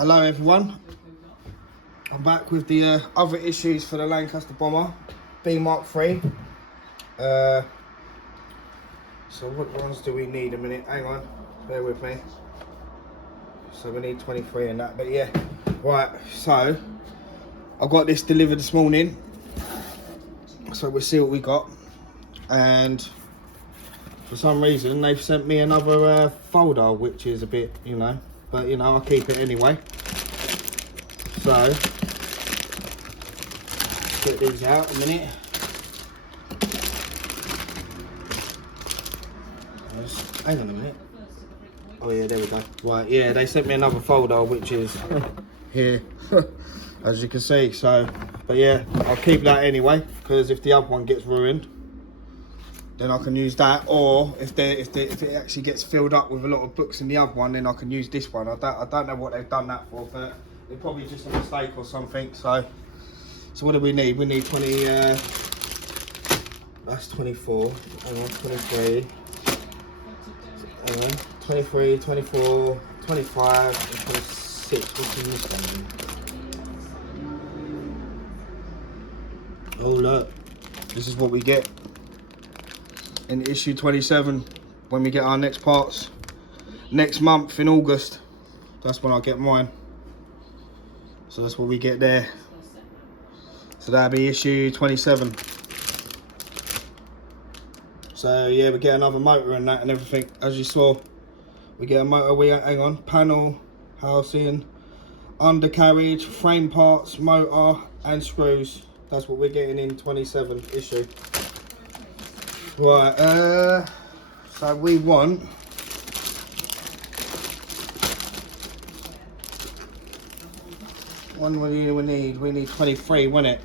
Hello everyone, I'm back with the other issues for the Lancaster bomber, B.lll. So what ones do we need a minute? Hang on, bear with me. So we need 23 and that, but yeah. Right, so I got this delivered this morning. So we'll see what we got. And for some reason they've sent me another folder, which is a bit, you know, but you know, I'll keep it anyway. So, get these out a minute. Hang on a minute. Oh yeah, there we go. Right, yeah, they sent me another folder, which is here, as you can see. So, but yeah, I'll keep that anyway, because if the other one gets ruined, then I can use that. Or if it actually gets filled up with a lot of books in the other one, then I can use this one. I don't know what they've done that for, but it's probably just a mistake or something. So what do we need? We need 20. That's 24. Hang on, 23. Hang on, 23, 24, 25, and 26. What's in this one? Oh look, this is what we get in issue 27 when we get our next parts next month in August. That's when I get mine. So that's what we get there. So that'll be issue 27. So yeah, we get another motor and that and everything. As you saw, we get a motor. Hang on, panel, housing, undercarriage, frame parts, motor and screws. That's what we're getting in 27 issue. Right, so we want we need 23, wouldn't it?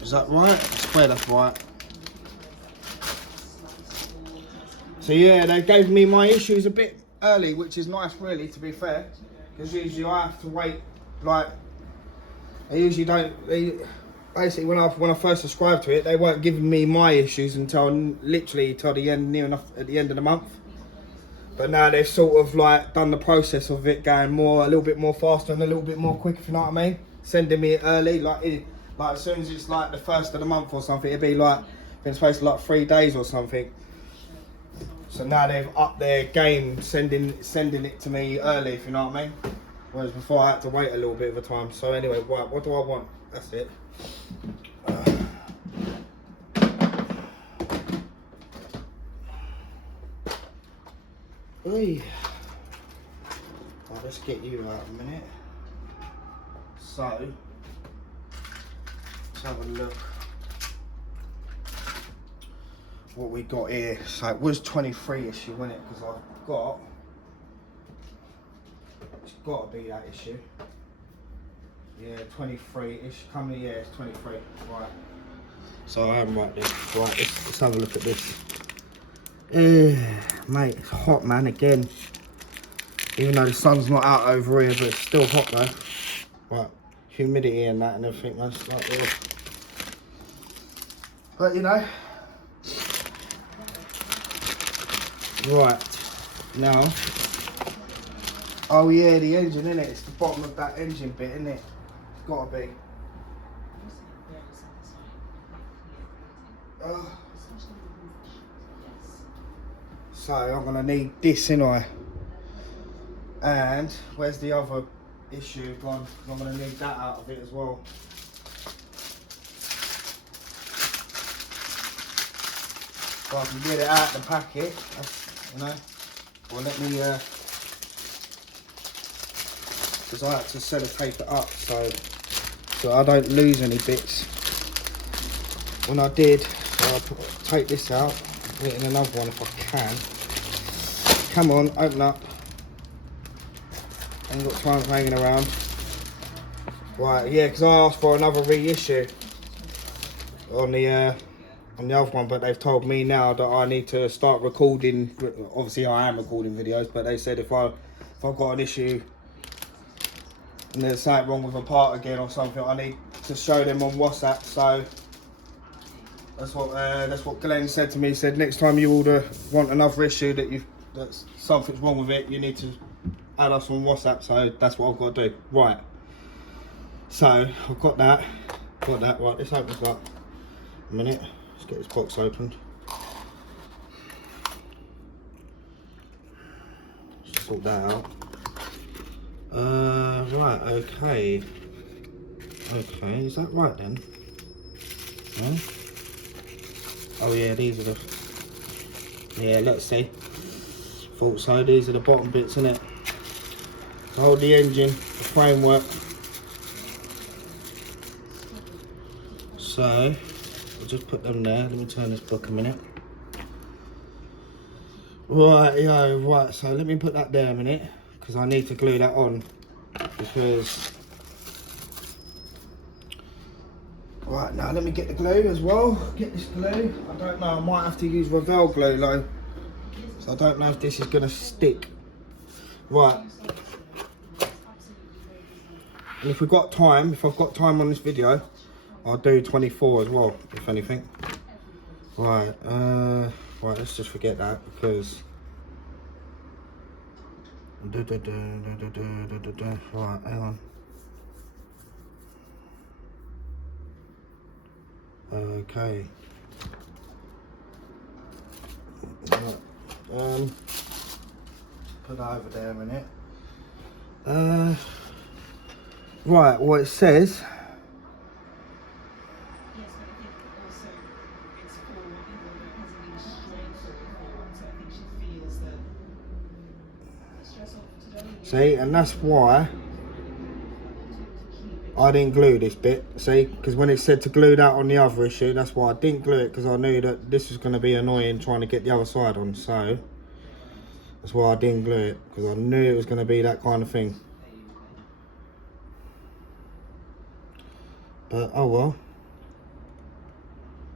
Is that right? I swear that's right. So yeah, they gave me my issues a bit early, which is nice really, to be fair, because usually I have to wait. Like, they usually don't. Basically, when I first subscribed to it, they weren't giving me my issues until literally till the end, near enough at the end of the month. But now they've sort of like done the process of it going a little bit more faster and a little bit more quick, if you know what I mean. Sending me it early, like as soon as it's like the first of the month or something, it'd be like been supposed to like 3 days or something. So now they've upped their game, sending it to me early, if you know what I mean. Whereas before I had to wait a little bit of a time. So anyway, right, what do I want? That's it. Right, let's get you out a minute. So, let's have a look what we got here. So it was 23 issue, wasn't it? Because I've got, it's got to be that issue. Yeah, 23 ish. Coming, yeah, it's 23. Right. So I am right there. Right, let's have a look at this. Mate, it's hot, man, again. Even though the sun's not out over here, but it's still hot though. Right, humidity and that and everything, that's like there. But you know. Right, now. Oh yeah, the engine, innit? It's the bottom of that engine bit, innit? It's gotta be. So I'm gonna need this, innit? And where's the other issue gone? I'm gonna need that out of it as well. So I can get it out of the packet, you know. Or let me, because I had to sellotape it up so I don't lose any bits. When I did, I'll take this out, put it in another one if I can. Come on, open up. Ain't got time hanging around. Right, yeah, because I asked for another reissue on the other one, but they've told me now that I need to start recording. Obviously, I am recording videos, but they said if I've got an issue and there's something wrong with a part again or something, I need to show them on WhatsApp. So that's what Glenn said to me. He said next time you want another issue that something's wrong with it, you need to add us on WhatsApp, so that's what I've got to do. Right. So I've got that. Right, this opens up. A minute. Let's get this box opened. Sort that out. Right, okay. Okay, is that right then? No? Oh yeah, these are the... Yeah, let's see. Thought so, these are the bottom bits, innit? To hold the engine, the framework. So, I'll just put them there. Let me turn this book a minute. Right, right, so let me put that there a minute, because I need to glue that on, because... Right, now let me get the glue as well. Get this glue. I don't know, I might have to use B.lll glue though. So I don't know if this is going to stick. Right. And if we've got time, if I've got time on this video, I'll do 24 as well, if anything. Right, right, let's just forget that, because... Right, hang on. Okay. Right. Put that over there a minute. Right, what it says... See, and that's why I didn't glue this bit, see, because when it said to glue that on the other issue, that's why I didn't glue it, because I knew that this was going to be annoying trying to get the other side on, so that's why I didn't glue it, because I knew it was going to be that kind of thing. But oh well.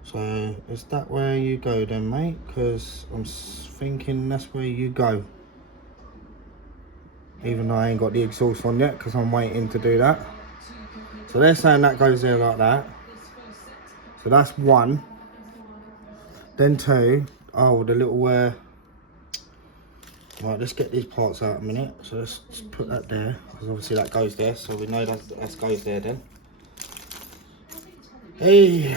So is that where you go then, mate? Because I'm thinking that's where you go. Even though I ain't got the exhaust on yet, because I'm waiting to do that. So they're saying that goes there like that. So that's one. Then two. Oh, the little right, let's get these parts out a minute. So let's just put that there, because obviously that goes there. So we know that goes there then. Hey.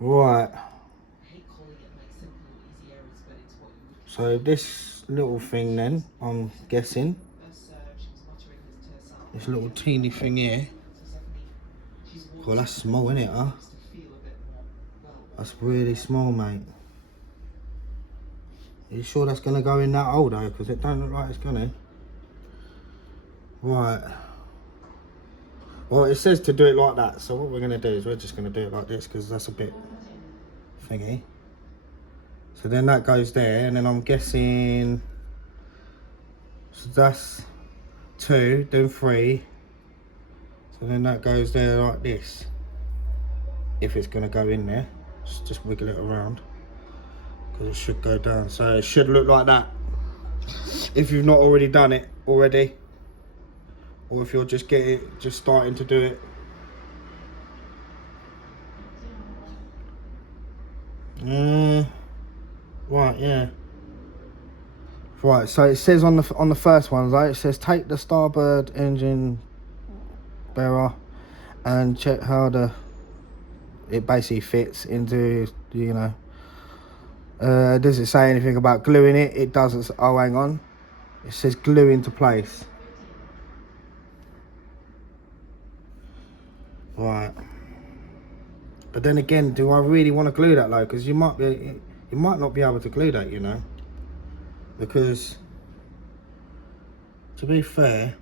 Right. So this little thing then, I'm guessing, this little teeny thing here, well that's small, isn't it, huh? That's really small, mate. Are you sure that's going to go in that hole though? Because it don't look like it's going to. Right. Well, it says to do it like that, so what we're going to do is we're just going to do it like this, because that's a bit thingy. So then that goes there, and then I'm guessing, so that's two, then three. So then that goes there like this. If it's going to go in there, just wiggle it around, because it should go down. So it should look like that. If you've not already done it already, or if you're just starting to do it. Right, yeah. Right, so it says on the first one, right? It says take the starboard engine bearer and check how it basically fits into, you know. Does it say anything about gluing it? It doesn't. Oh, hang on. It says glue into place. Right. But then again, do I really want to glue that low? Because you might not be able to glue that, you know. Because to be fair,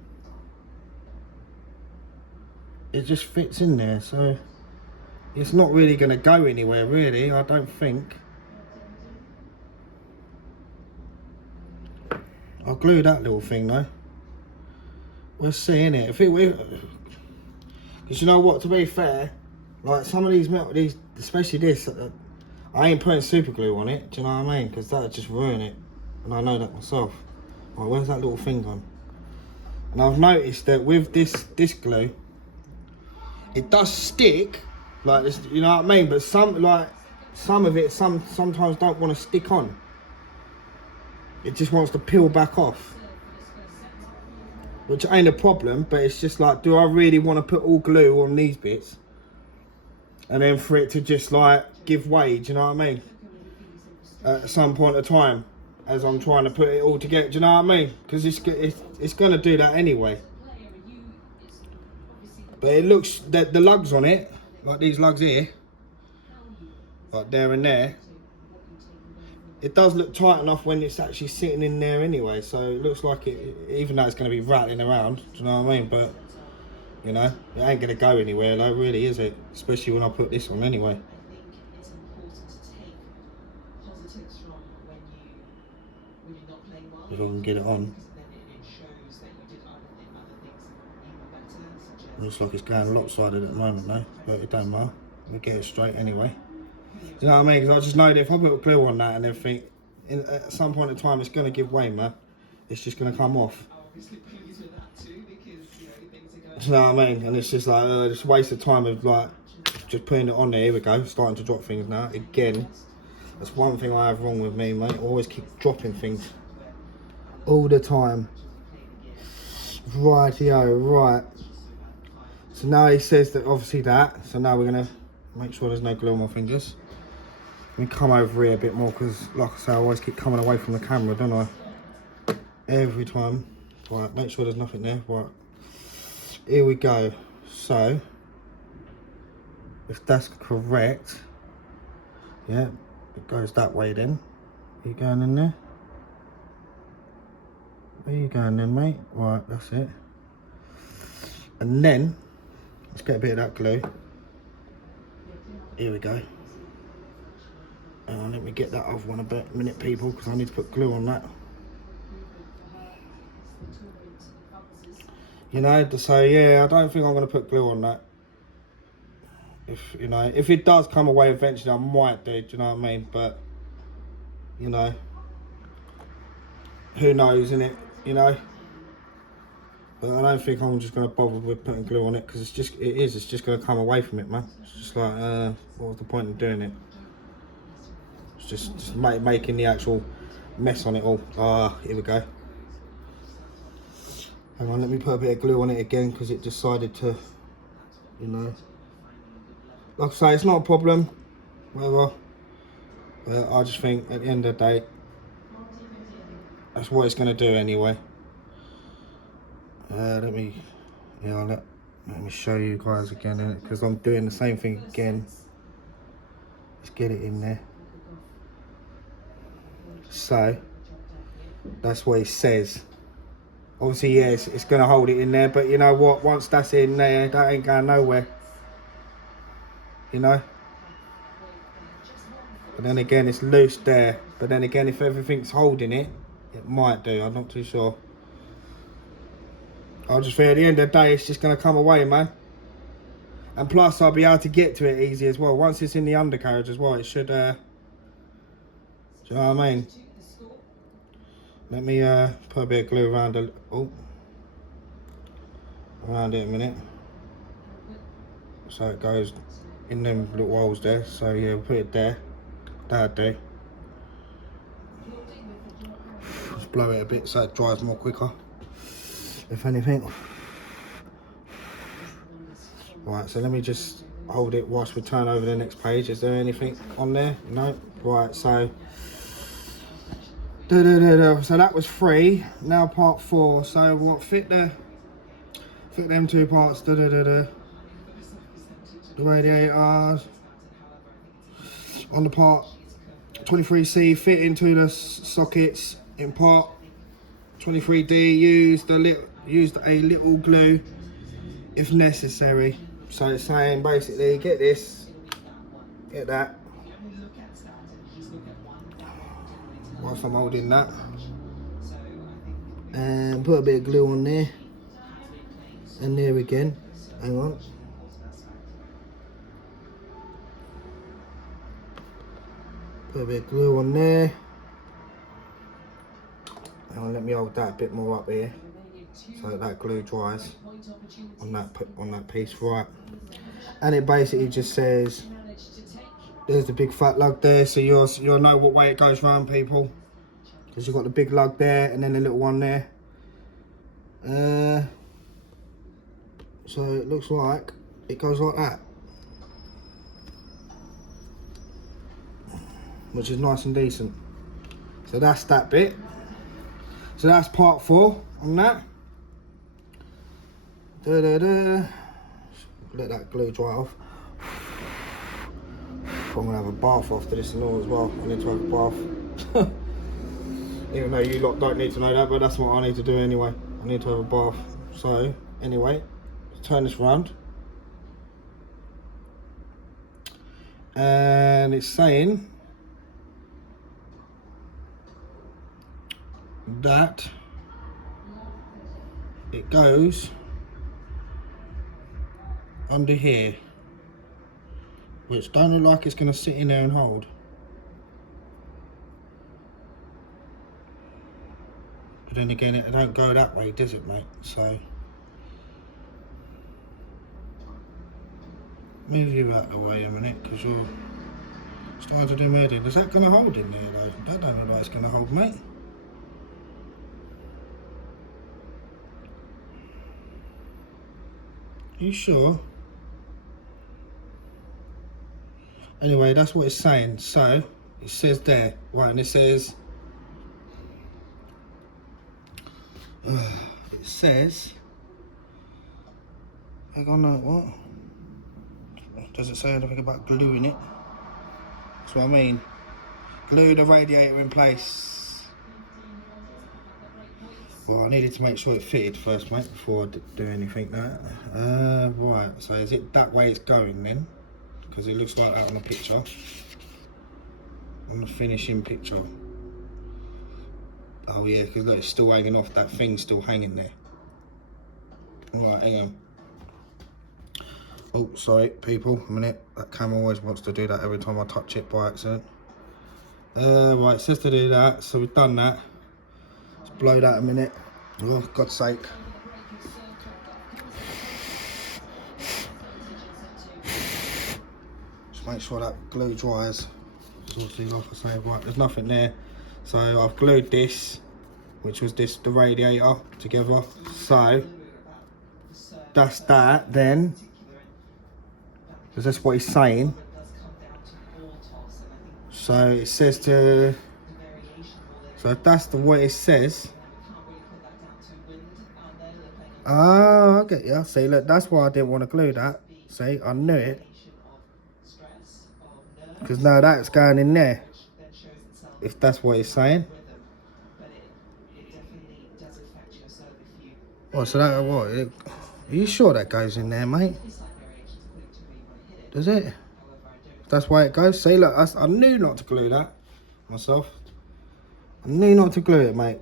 it just fits in there, so it's not really going to go anywhere, really. I don't think. I'll glue that little thing though. We'll see, innit? Because you know what? To be fair, like some of these especially this, I ain't putting super glue on it. Do you know what I mean? Because that'd just ruin it, and I know that myself. Right, where's that little thing gone? And I've noticed that with this glue, it does stick, like this. You know what I mean? But some of it sometimes don't want to stick on. it just wants to peel back off, which ain't a problem, but it's just like, do I really want to put all glue on these bits and then for it to just like give way, do you know what I mean, at some point of time as I'm trying to put it all together, do you know what I mean, because it's going to do that anyway. But it looks that the lugs on it, like these lugs here, like there and there, it does look tight enough when it's actually sitting in there anyway. So it looks like it, even though it's going to be rattling around, do you know what I mean? But you know, it ain't going to go anywhere, though, really, is it? Especially when I put this on anyway. If I can get it on. Looks like it's going lopsided at the moment though, but it don't matter. We'll get it straight anyway. Do you know what I mean? Because I just know that if I put glue on that and everything, at some point in time it's going to give way, man. It's just going to come off. Do you know what I mean? And it's just like, just a waste of time of like, just putting it on there. Here we go, starting to drop things now. Again, that's one thing I have wrong with me, mate. I always keep dropping things. All the time. Rightio, right. So now he says that obviously that, so now we're going to make sure there's no glue on my fingers. Let me come over here a bit more because, like I say, I always keep coming away from the camera, don't I? Every time. Right, make sure there's nothing there. Right, here we go. So, if that's correct, yeah, it goes that way then. Are you going in there? Where are you going then, mate? Right, that's it. And then, let's get a bit of that glue. Here we go. Let me get that other one a minute, people, because I need to put glue on that. You know, so yeah, I don't think I'm going to put glue on that. If, you know, if it does come away eventually, I might do, you know what I mean? But, you know, who knows, innit, you know? But I don't think I'm just going to bother with putting glue on it, because it's just going to come away from it, man. It's just like, what was the point of doing it? It's just making the actual mess on it all. Here we go. Hang on, let me put a bit of glue on it again, because it decided to, you know. Like I say, it's not a problem, whatever. But I just think at the end of the day, that's what it's going to do anyway. Let me show you guys again, because I'm doing the same thing again. Let's get it in there. So that's what it says. Obviously, yes, it's going to hold it in there, but you know what? Once that's in there, that ain't going nowhere. You know? But then again, it's loose there. But then again, if everything's holding it, it might do. I'm not too sure. I just think at the end of the day, it's just going to come away, man. And plus, I'll be able to get to it easy as well. Once it's in the undercarriage as well, it should, do you know what I mean? Let me put a bit of glue around around it a minute. So it goes in them little holes there. So yeah, we'll put it there. That'll do. Just blow it a bit so it dries more quicker, if anything. Right, so let me just hold it whilst we turn over the next page. Is there anything on there? No. Right, so so that was 3. Now part 4. So we'll fit them 2 parts. The radiators on the part 23C, fit into the sockets in part 23D. Used a little glue if necessary. So it's saying basically, get this, get that. Whilst I'm holding that, and put a bit of glue on there, and there again. Hang on. Put a bit of glue on there. Hang on, let me hold that a bit more up here, so that glue dries on that piece, right? And it basically just says, there's the big fat lug there, so you'll know what way it goes round, people. Because you've got the big lug there and then the little one there. So it looks like it goes like that, which is nice and decent. So that's that bit. So that's part 4 on that. Let that glue dry off. I'm gonna have a bath after this and all as well. I need to have a bath. Even though you lot don't need to know that, but that's what I need to do anyway. I need to have a bath. So anyway, turn this round. And it's saying that it goes under here, which don't look like it's going to sit in there and hold. But then again, it don't go that way, does it, mate? So move you out of the way a minute, because you're starting to do murder. Is that going to hold in there though? That don't look like it's going to hold, mate. You sure? Anyway, that's what it's saying. So it says there, right, and it says hang on, no, what does it say? Anything about gluing it? That's what I mean. Glue the radiator in place. Well, I needed to make sure it fitted first, mate, before I do anything like that. Right, so is it that way it's going then? Because it looks like that on the picture. On the finishing picture. Oh yeah, because look, it's still hanging off. That thing's still hanging there. Alright, hang on. Oh, sorry, people, a minute. That camera always wants to do that every time I touch it by accident. Right, it says to do that, so we've done that. Let's blow that a minute. Oh, God's sake. Just make sure that glue dries. Obviously, like I say, right, there's nothing there. So I've glued this, which was the radiator, together. So that's that then. Because that's what he's saying. So it says to, so if that's what it says. Oh, I get you. See, look, that's why I didn't want to glue that. See, I knew it. Because now that's going in there. If that's what it's saying. What, so that, what? Are you sure that goes in there, mate? Does it? That's why it goes. See, look, I knew not to glue that myself. I knew not to glue it, mate.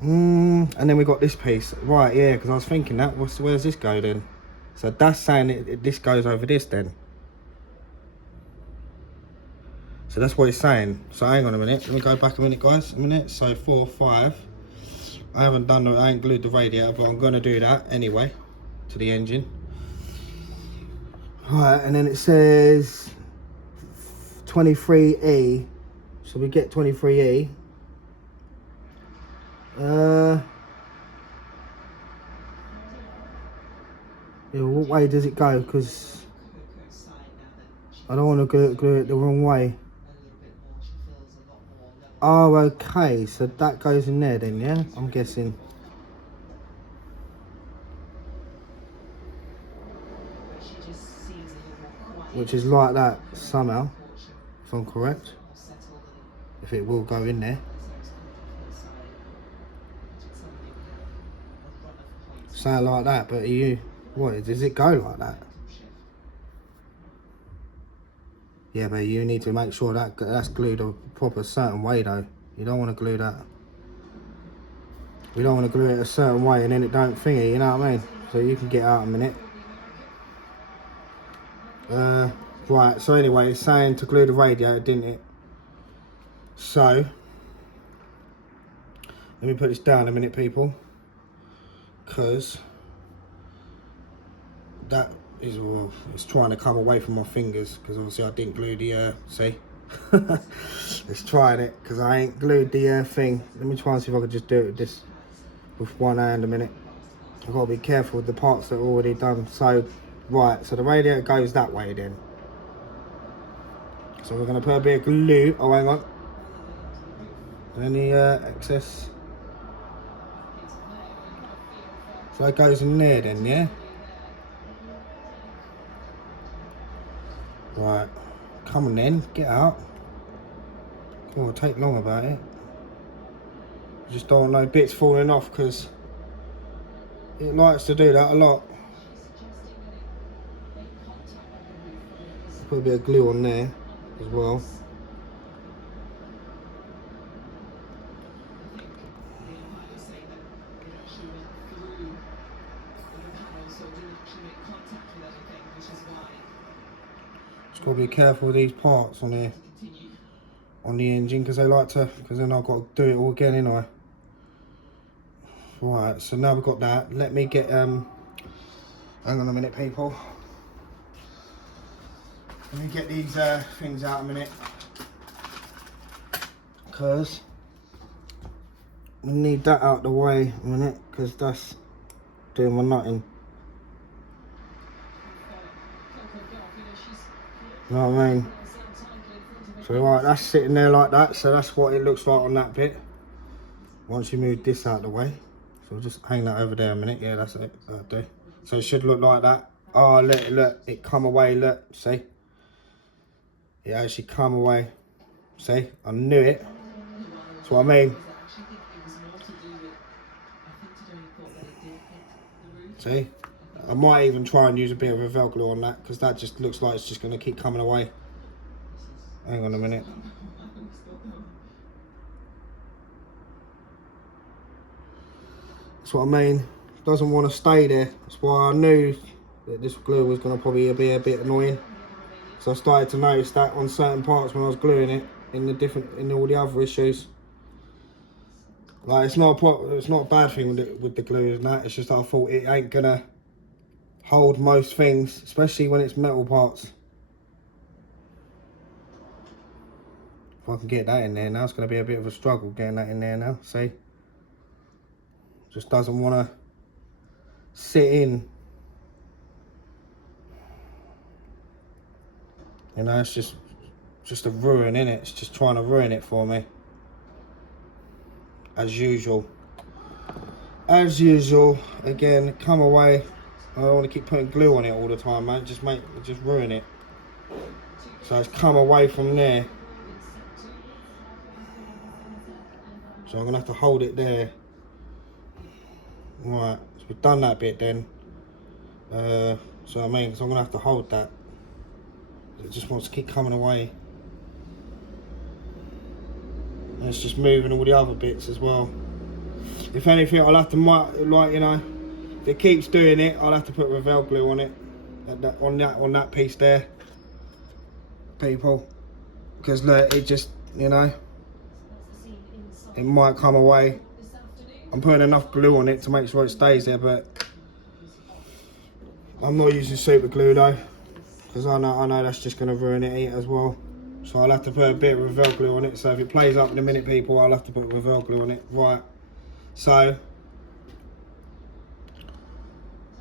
And then we got this piece. Right, yeah, because I was thinking that, where's this go then? So that's saying this goes over this then. So that's what it's saying. So hang on a minute. Let me go back a minute, guys. A minute. So 4, 5. I haven't done, I ain't glued the radiator, but I'm going to do that anyway to the engine. Right, and then it says 23E. So we get 23E. Yeah, what way does it go? Because I don't want to glue it the wrong way. Oh, okay, so that goes in there then, yeah? I'm guessing. Which is like that somehow, if I'm correct. If it will go in there. Sound like that, but what, does it go like that? Yeah, but you need to make sure that that's glued a proper certain way though. You don't want to glue that. We don't want to glue it a certain way and then it don't thingy, you know what I mean? So you can get out a minute. Right, so anyway, it's saying to glue the radiator, didn't it? So, let me put this down a minute, people. Because that is, well, it's trying to come away from my fingers because obviously I didn't glue the, see? Let's try it, because I ain't glued the thing. Let me try and see if I can just do it with this with one hand a minute. I've got to be careful with the parts that are already done. So, right, so the radiator goes that way then. So we're going to put a bit of glue. Oh, hang on. Any excess? So that goes in there then, yeah? Right. Come on then, get out. It won't take long about it. Just don't want no bits falling off, because it likes to do that a lot. Put a bit of glue on there as well. Just got to be careful with these parts on here, on the engine, because they like to, because then I've got to do it all again, ain't I? Right, so now we've got that. Let me get, hang on a minute, people. Let me get these things out a minute, because we need that out the way a minute, because that's doing my nutting. You know what I mean? So right, that's sitting there like that, so that's what it looks like on that bit. Once you move this out of the way, so we'll just hang that over there a minute. Yeah, that's it, that'll do. So it should look like that. Oh, look, it come away, look, see? It actually come away. See, I knew it. That's what I mean. See? I might even try and use a bit of a Velcro on that, because that just looks like it's just going to keep coming away. Hang on a minute. That's what I mean. Doesn't want to stay there. That's why I knew that this glue was going to probably be a bit annoying. So I started to notice that on certain parts when I was gluing it in all the other issues. Like, it's not a bad thing with the glue and that. It's just that I thought it ain't gonna hold most things, especially when it's metal parts. If I can get that in there now, it's gonna be a bit of a struggle getting that in there now. See, just doesn't want to sit in. You know, it's just a ruin, innit? It's just trying to ruin it for me. As usual. As usual, again, come away. I don't want to keep putting glue on it all the time, man. Just ruin it. So it's come away from there. So I'm gonna have to hold it there. Right, so we've done that bit then. So I mean, so I'm gonna have to hold that. It just wants to keep coming away. And it's just moving all the other bits as well. If anything, I'll have to, like, you know, if it keeps doing it, I'll have to put Revell glue on it, on that piece there, people, because look, it just, you know, it might come away. I'm putting enough glue on it to make sure it stays there, but I'm not using super glue though, because I know that's just going to ruin it as well. So I'll have to put a bit of Revell glue on it. So if it plays up in a minute, people, I'll have to put Revell glue on it. Right. So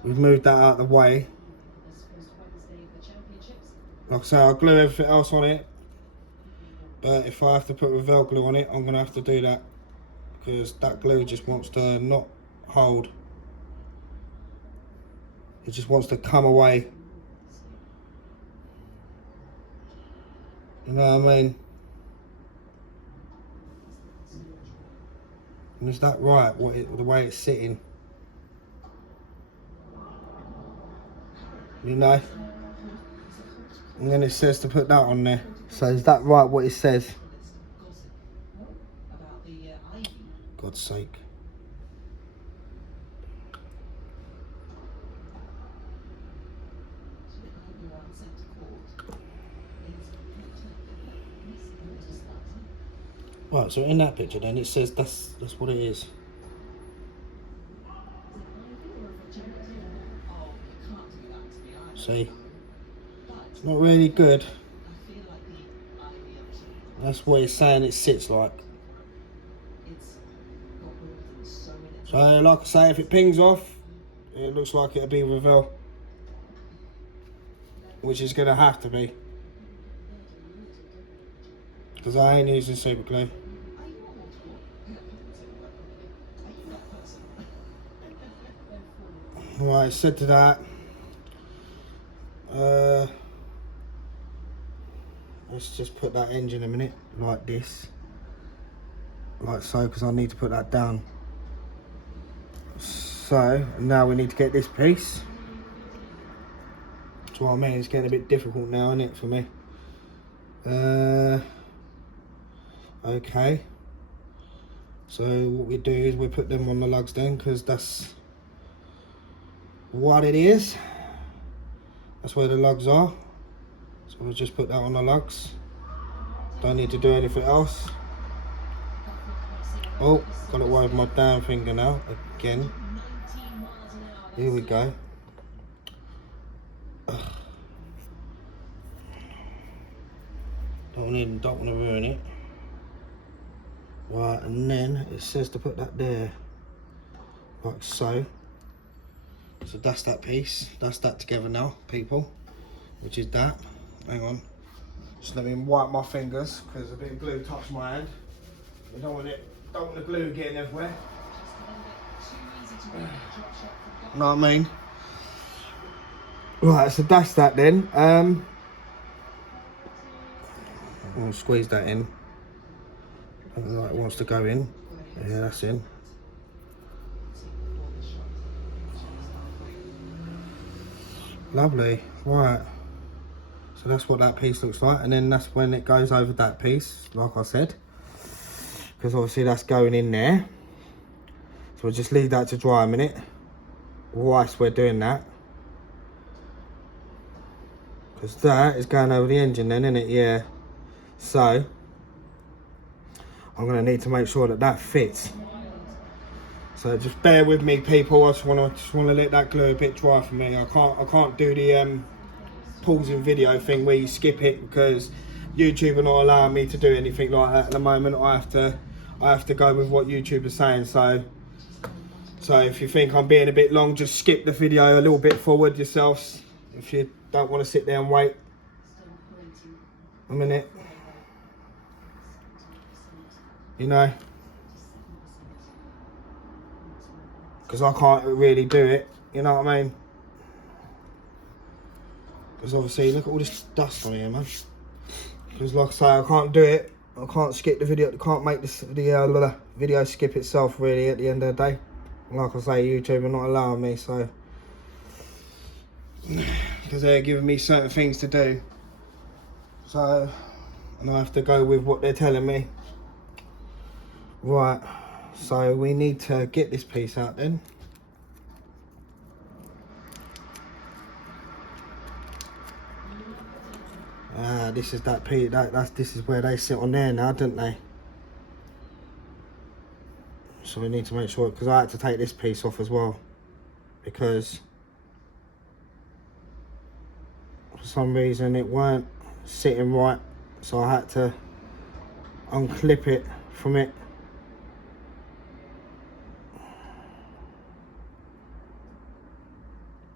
we've moved that out of the way. Like I say, I'll glue everything else on it, but if I have to put Revell glue on it, I'm going to have to do that, because that glue just wants to not hold. It just wants to come away. You know what I mean? And is that right, the way it's sitting? You know? And then it says to put that on there. So is that right, what it says? God's sake. Right, so in that picture then it says that's what it is. See? It's not really good. That's what it's saying it sits like. So like I say, if it pings off, it looks like it'll be reveal, which is gonna have to be, because I ain't using super glue. Right, set to that. Let's just put that engine a minute, like this, like so, because I need to put that down. So now we need to get this piece. That's what I mean, it's getting a bit difficult now, isn't it, for me? Okay. So what we do is we put them on the lugs then, because that's what it is. That's where the lugs are. So we'll just put that on the lugs. Don't need to do anything else. Oh, got it away with my damn finger now, again. Here we go. Ugh. Don't want to ruin it. Right, and then it says to put that there, like so. So that's that piece. That's that together now, people. Which is that. Hang on. Just let me wipe my fingers because a bit of glue touched my hand. You don't want the glue getting everywhere. Know what I mean? Right, so that's that then. We'll squeeze that in. Like it wants to go in. Yeah, that's in. Lovely. Right. So that's what that piece looks like, and then that's when it goes over that piece, like I said, because obviously that's going in there. So we'll just leave that to dry a minute whilst we're doing that, because that is going over the engine then, isn't it? Yeah. So I'm going to need to make sure that that fits. So just bear with me, people. I just want to let that glue a bit dry for me. I can't do the pausing video thing where you skip it, because YouTube are not allowing me to do anything like that at the moment. I have to go with what YouTube is saying. So if you think I'm being a bit long, just skip the video a little bit forward yourselves if you don't want to sit there and wait a minute, you know, because I can't really do it, you know what I mean? Because obviously, look at all this dust on here, man. Because like I say, I can't do it. I can't skip the video. I can't make the video skip itself, really, at the end of the day. Like I say, YouTube are not allowing me, so. Because they're giving me certain things to do. So, and I have to go with what they're telling me. Right, so we need to get this piece out then. This is that piece. This is where they sit on there now, don't they? So we need to make sure, because I had to take this piece off as well, because for some reason it weren't sitting right, so I had to unclip it from it.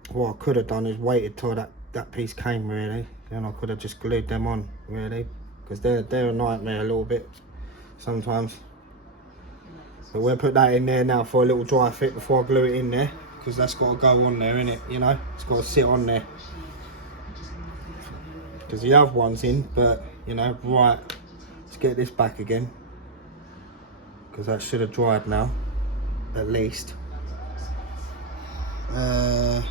What I could have done is waited till that piece came, really. Then I could have just glued them on, really, because they're a nightmare a little bit sometimes. But we'll put that in there now for a little dry fit before I glue it in there, because that's got to go on there, innit? You know, it's got to sit on there. Because the other one's in, but you know, right. Let's get this back again, because that should have dried now, at least. A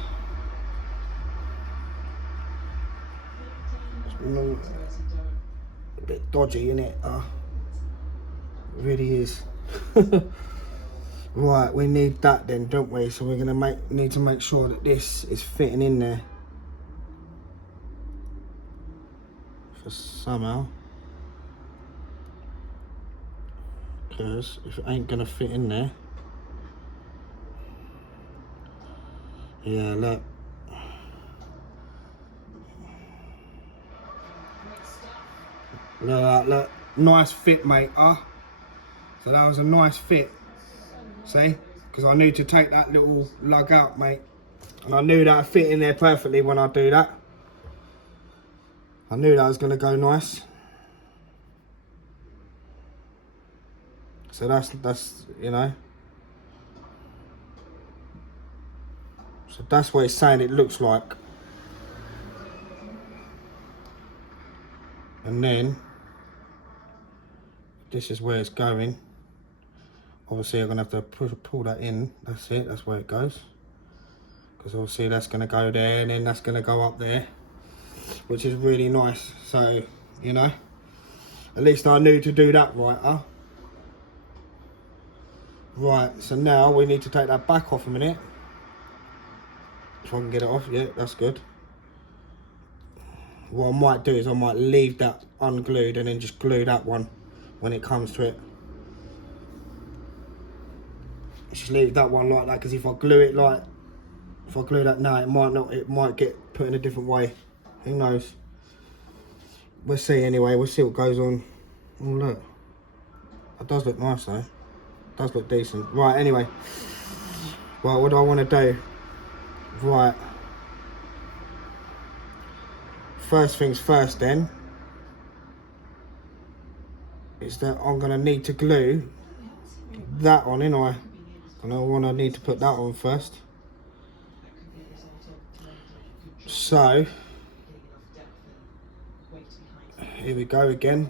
bit dodgy, innit? It really is. Right, we need that then, don't we? So we're gonna need to make sure that this is fitting in there. For somehow. Because if it ain't gonna fit in there. Yeah, look. Look. nice fit, mate. So that was a nice fit. See? Because I knew to take that little lug out, mate. And I knew that would fit in there perfectly when I do that. I knew that was going to go nice. So that's, you know. So that's what it's saying it looks like. And then, this is where it's going. Obviously I'm going to have to pull that in. That's it, that's where it goes. Because obviously that's going to go there and then that's going to go up there. Which is really nice. So, you know, at least I knew to do that right, huh? Right, so now we need to take that back off a minute. If I can get it off, yeah, that's good. What I might do is I might leave that unglued and then just glue that one when it comes to it. Just leave that one like that, because if I glue it like, if I glue that now, it might not, it might get put in a different way. Who knows? We'll see anyway, we'll see what goes on. Oh look, that does look nice though. It does look decent. Right, anyway. Right, what do I want to do? Right. First things first then, is that I'm going to need to glue that on, ain't I? And I need to put that on first. So, here we go again,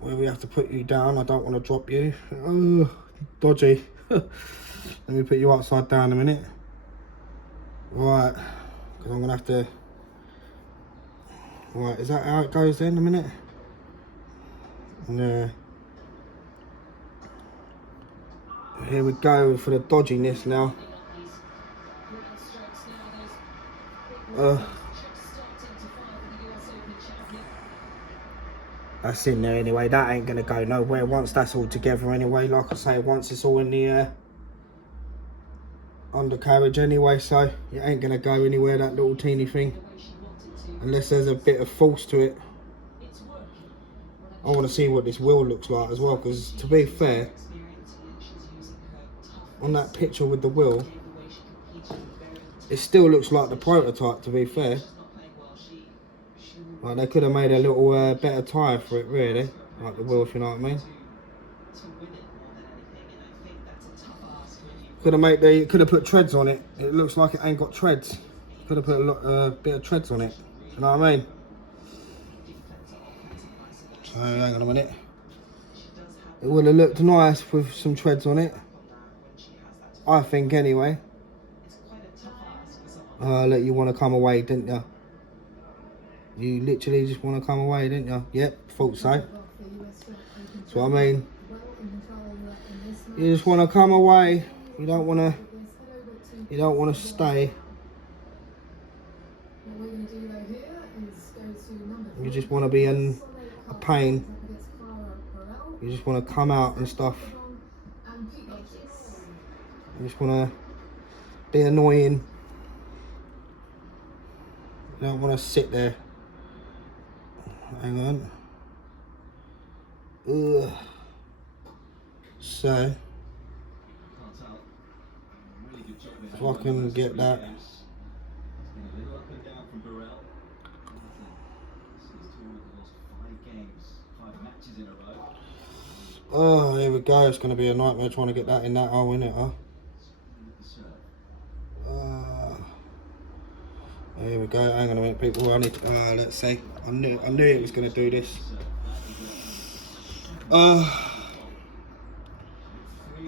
where we have to put you down. I don't want to drop you. Oh, dodgy. Let me put you upside down a minute. Right, because I'm going to have to... Right, is that how it goes then, a minute? No. Here we go for the dodginess now. That's in there anyway. That ain't gonna go nowhere once that's all together anyway. Like I say, once it's all in the undercarriage anyway, so it ain't gonna go anywhere, that little teeny thing, unless there's a bit of force to it. I want to see what this wheel looks like as well, because to be fair, on that picture with the wheel, it still looks like the prototype, to be fair. Like, they could have made a little better tyre for it, really, like the wheel, if you know what I mean. Could have put treads on it. It looks like it ain't got treads. Could have put a bit of treads on it. You know what I mean? So hang on a minute. It would have looked nice with some treads on it, I think, anyway. Look, you want to come away, didn't you? You literally just want to come away, didn't you? Yep, thought so. That's what I mean. You just want to come away. You don't want to. You don't want to stay. You just want to be in a pain. You just want to come out and stuff. You just want to be annoying. You don't want to sit there. Hang on. Ugh. So, if I can get that. Oh, here we go. It's going to be a nightmare trying to get that in that hole, isn't it, huh? Here we go. Hang on a minute, people. I need to, let's see. I knew it was going to do this. I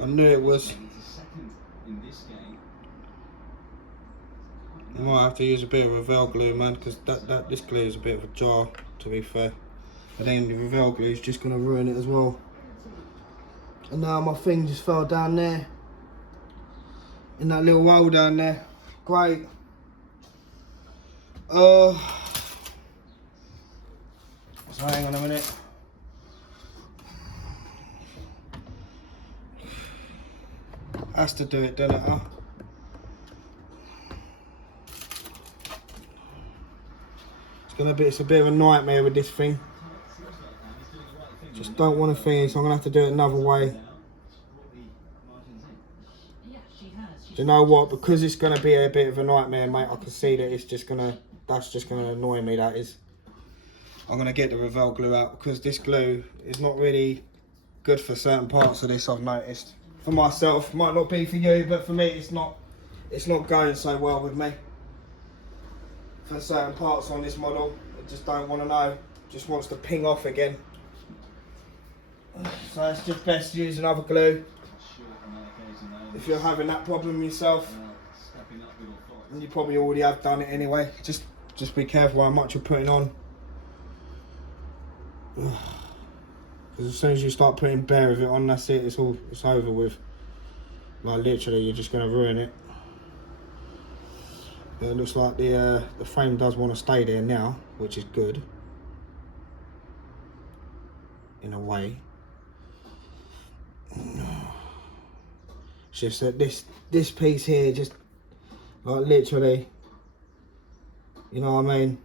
knew it was. I might have to use a bit of Revell glue, man, because this glue is a bit of a jar, to be fair. And then the Revell glue is just going to ruin it as well. And now my thing just fell down there, in that little hole down there. Great. So hang on a minute. Has to do it, doesn't it, huh? It's a bit of a nightmare with this thing. Just don't want to finish, so I'm going to have to do it another way. Do you know what? Because it's going to be a bit of a nightmare, mate, I can see that it's just going to, that's just going to annoy me, that is. I'm going to get the B.lll glue out because this glue is not really good for certain parts of this, I've noticed. For myself, might not be for you, but for me it's not going so well with me. For certain parts on this model, I just don't want to know, just wants to ping off again. So it's just best to use another glue. If you're having that problem yourself, and you probably already have done it anyway, just be careful how much you're putting on. Because as soon as you start putting bare of it on, that's it, it's over with. Like literally, you're just going to ruin it. It looks like the frame does want to stay there now, which is good. In a way. It's just that this piece here, just like literally, you know what I mean?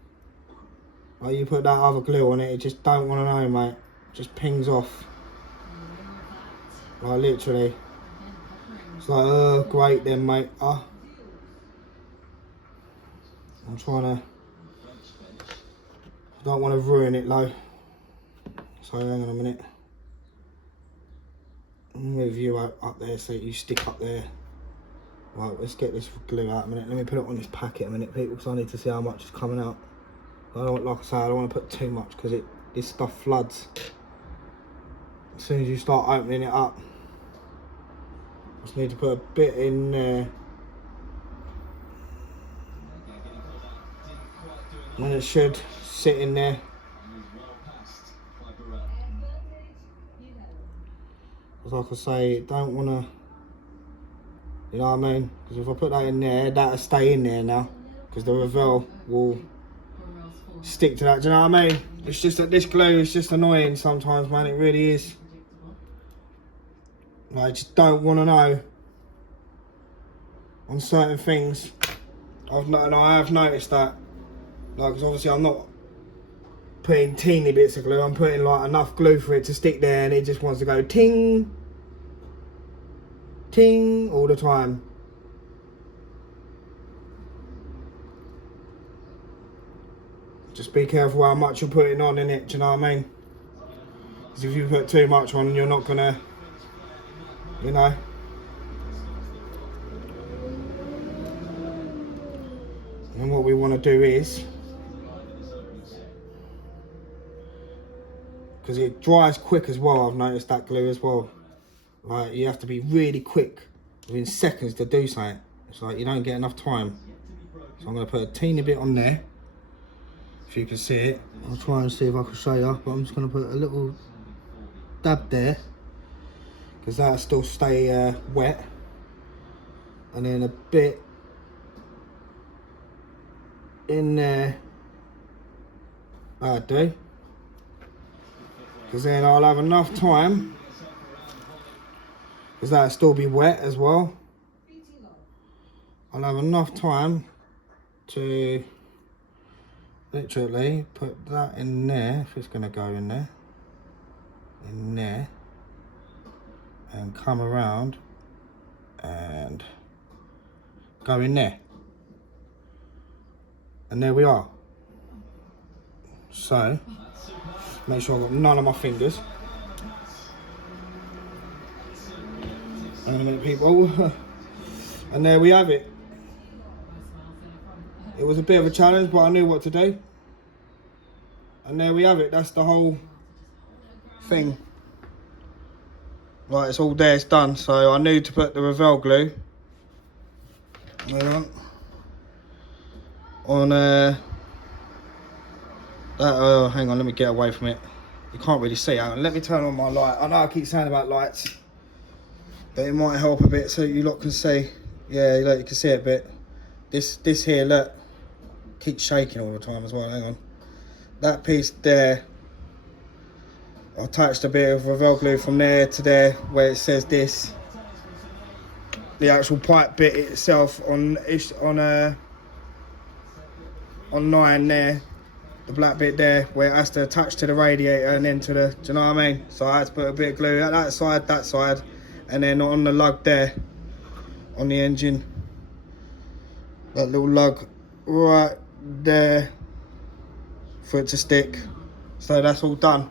Like you put that other glue on it, it just don't want to know, mate. Just pings off. Like literally. It's like, oh, great then, mate. I'm trying to, I don't want to ruin it though. So hang on a minute. Move you up there so you stick up there. Right, let's get this glue out a minute. Let me put it on this packet a minute, people, because I need to see how much is coming out. I don't, like I say, I don't want to put too much because this stuff floods. As soon as you start opening it up, just need to put a bit in there. And it should sit in there. Like I say, don't want to, you know what I mean? Because if I put that in there, that'll stay in there now. Because the B.lll will stick to that, do you know what I mean? It's just that this glue is just annoying sometimes, man, it really is. I just don't want to know on certain things. And I have noticed that. Like, because obviously I'm not putting teeny bits of glue, I'm putting like enough glue for it to stick there, and it just wants to go ting, ting all the time. Just be careful how much you're putting on in it, do you know what I mean? Because if you put too much on, you're not gonna, you know. And what we want to do is, because it dries quick as well, I've noticed that glue as well. Like, you have to be really quick, within seconds to do something. It's like you don't get enough time. So I'm going to put a teeny bit on there, if you can see it. I'll try and see if I can show you, but I'm just going to put a little dab there, because that'll still stay wet. And then a bit in there, that'll do. Because then I'll have enough time, because that'll still be wet as well. I'll have enough time to literally put that in there, if it's going to go in there, and come around and go in there. And there we are. So, make sure I've got none of my fingers. Hang on a minute, people. And there we have it. It was a bit of a challenge, but I knew what to do. And there we have it. That's the whole thing. Right, it's all there, it's done. So I knew to put the B.lll glue on that. Hang on, let me get away from it. You can't really see it. Let me turn on my light. I know I keep saying about lights, but it might help a bit so you lot can see. Yeah, look, you can see it a bit. This here, look, keeps shaking all the time as well. Hang on. That piece there, I attached a bit of B.lll glue from there to there where it says this. The actual pipe bit itself on 9 there. the black bit there where it has to attach to the radiator and then to the, do you know what I mean? So I had to put a bit of glue at that side, and then on the lug there, on the engine, that little lug right there for it to stick. So that's all done,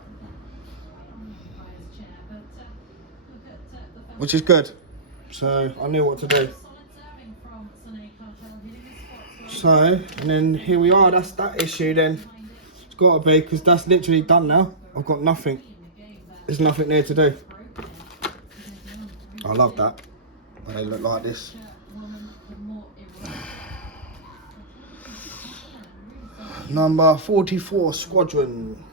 which is good. So I knew what to do. So, and then here we are, that's that issue then. It's got to be, because that's literally done now. I've got nothing. There's nothing there to do. I love that, when they look like this. Number 44 Squadron.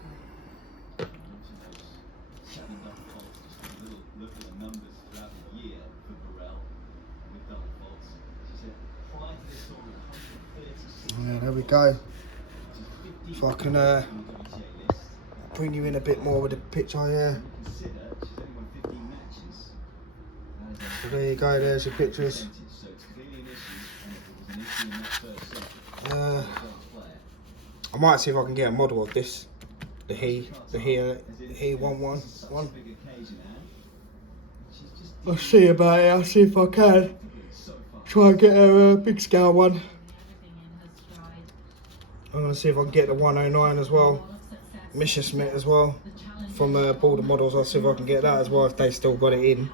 Yeah, there we go. So I can bring you in a bit more with the picture here. So there you go, there's your pictures. I might see if I can get a model of this. The He 111. I'll see about it, I'll see if I can. Try and get a big scale one. I'm going to see if I can get the 109 as well. Mission Smith as well. From Border Models, I'll see if I can get that as well, if they still got it in.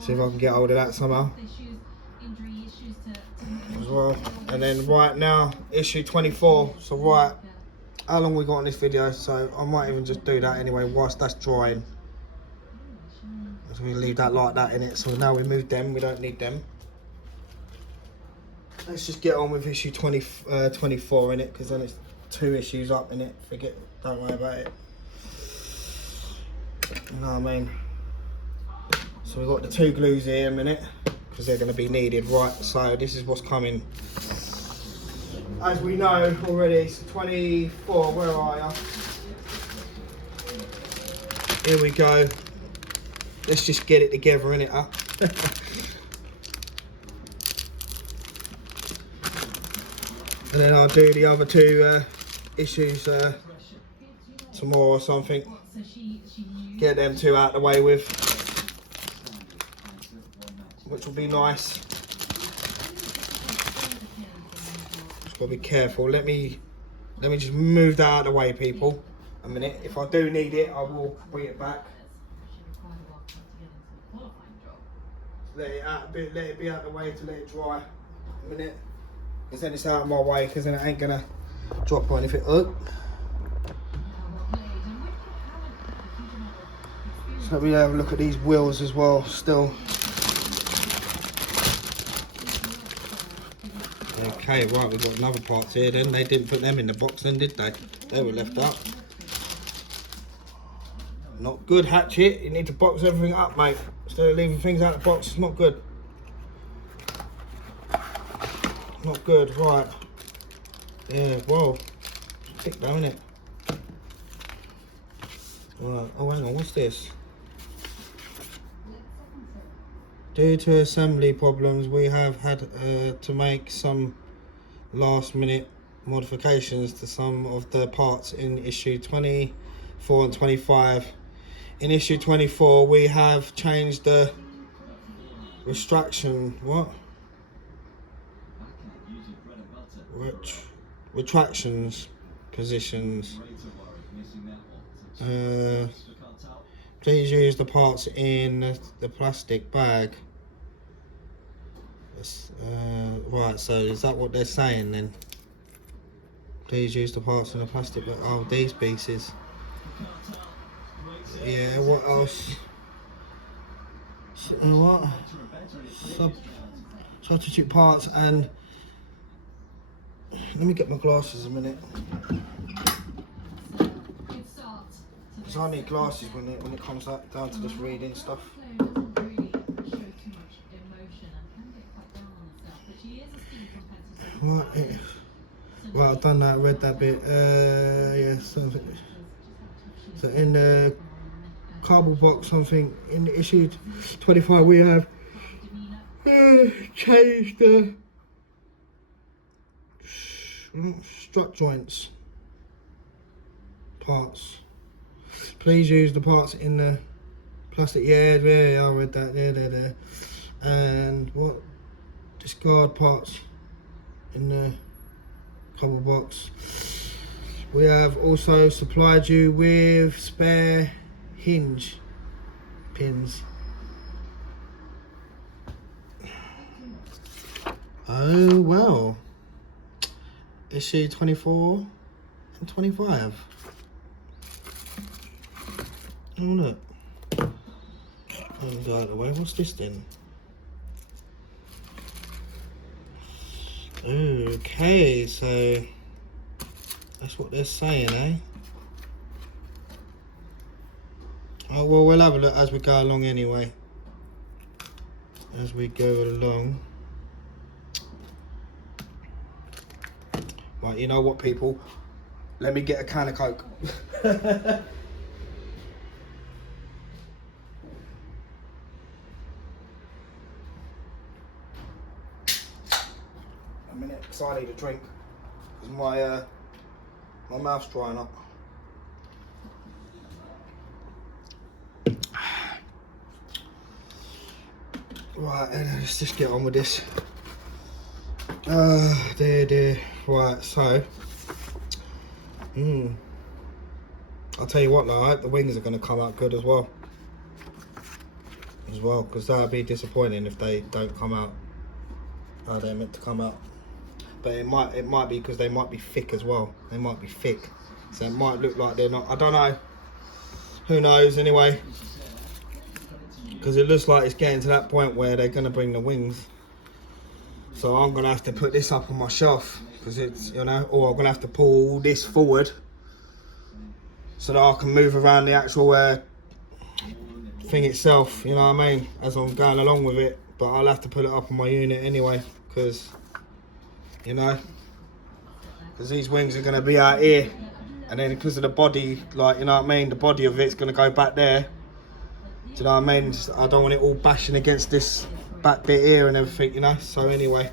See if I can get hold of that somehow. As well. And then right now, issue 24. So right, how long we got on this video? So I might even just do that anyway whilst that's drying. So we leave that like that in it. So now we move them, we don't need them. Let's just get on with issue 24 in it, because then it's 2 issues up in it. Forget, don't worry about it. You know what I mean? So we've got the 2 glues here in a minute, because they're going to be needed. Right, so this is what's coming. As we know already, it's 24, where are you? Here we go. Let's just get it together, innit, huh? And then I'll do the other 2 issues tomorrow or something. Get them 2 out of the way with, which will be nice. Just gotta be careful. Let me just move that out of the way, people. A minute. If I do need it, I will bring it back. Let it be out of the way to let it dry. A minute. Because then it's out of my way, because then it ain't gonna drop or anything. Oh. So we have a look at these wheels as well, still. Okay, right, we've got another parts here then. They didn't put them in the box then, did they? They were left out. Not good, Hachette. You need to box everything up, mate. Instead of leaving things out of the box, it's not good. Not good, right. Yeah, whoa. Thick though, isn't it? Right, oh hang on, what's this? Due to assembly problems, we have had to make some last minute modifications to some of the parts in issue 24 and 25. In issue 24, we have changed the retractions positions. Please use the parts in the plastic bag. Right, so is that what they're saying then? Please use the parts in the plastic bag. Oh, these pieces. Yeah, what else? What? Substitute parts and... Let me get my glasses a minute. Because I need glasses when it comes down to this reading stuff. What if? Well, I've done that, read that bit. Yeah, something. So in the cardboard box, something in issue 25, we have changed the strut joints. Parts. Please use the parts in the plastic. Yeah, I read that. There. And what? Discard parts in the cardboard box. We have also supplied you with spare hinge pins. Oh well. Issue 24 and 25. Oh look. Go out of the way. What's this then? Okay, so that's what they're saying, eh? Oh well, we'll have a look as we go along anyway. As we go along. Right, you know what, people? Let me get a can of Coke. A minute, because I need a drink. Because my mouth's drying up. Right, let's just get on with this. Dear. Right, so. I'll tell you what, though, I hope the wings are going to come out good as well. Because that would be disappointing if they don't come out how they're meant to come out. But it might be because they might be thick as well. They might be thick, so it might look like they're not. I don't know. Who knows? Anyway, because it looks like it's getting to that point where they're going to bring the wings. So I'm going to have to put this up on my shelf because it's, you know, or I'm going to have to pull this forward so that I can move around the actual thing itself. You know what I mean? As I'm going along with it, but I'll have to put it up on my unit anyway because. You know, because these wings are going to be out here, and then because of the body, like, you know what I mean, the body of it's going to go back there. Do you know what I mean? I don't want it all bashing against this back bit here and everything, you know. So anyway,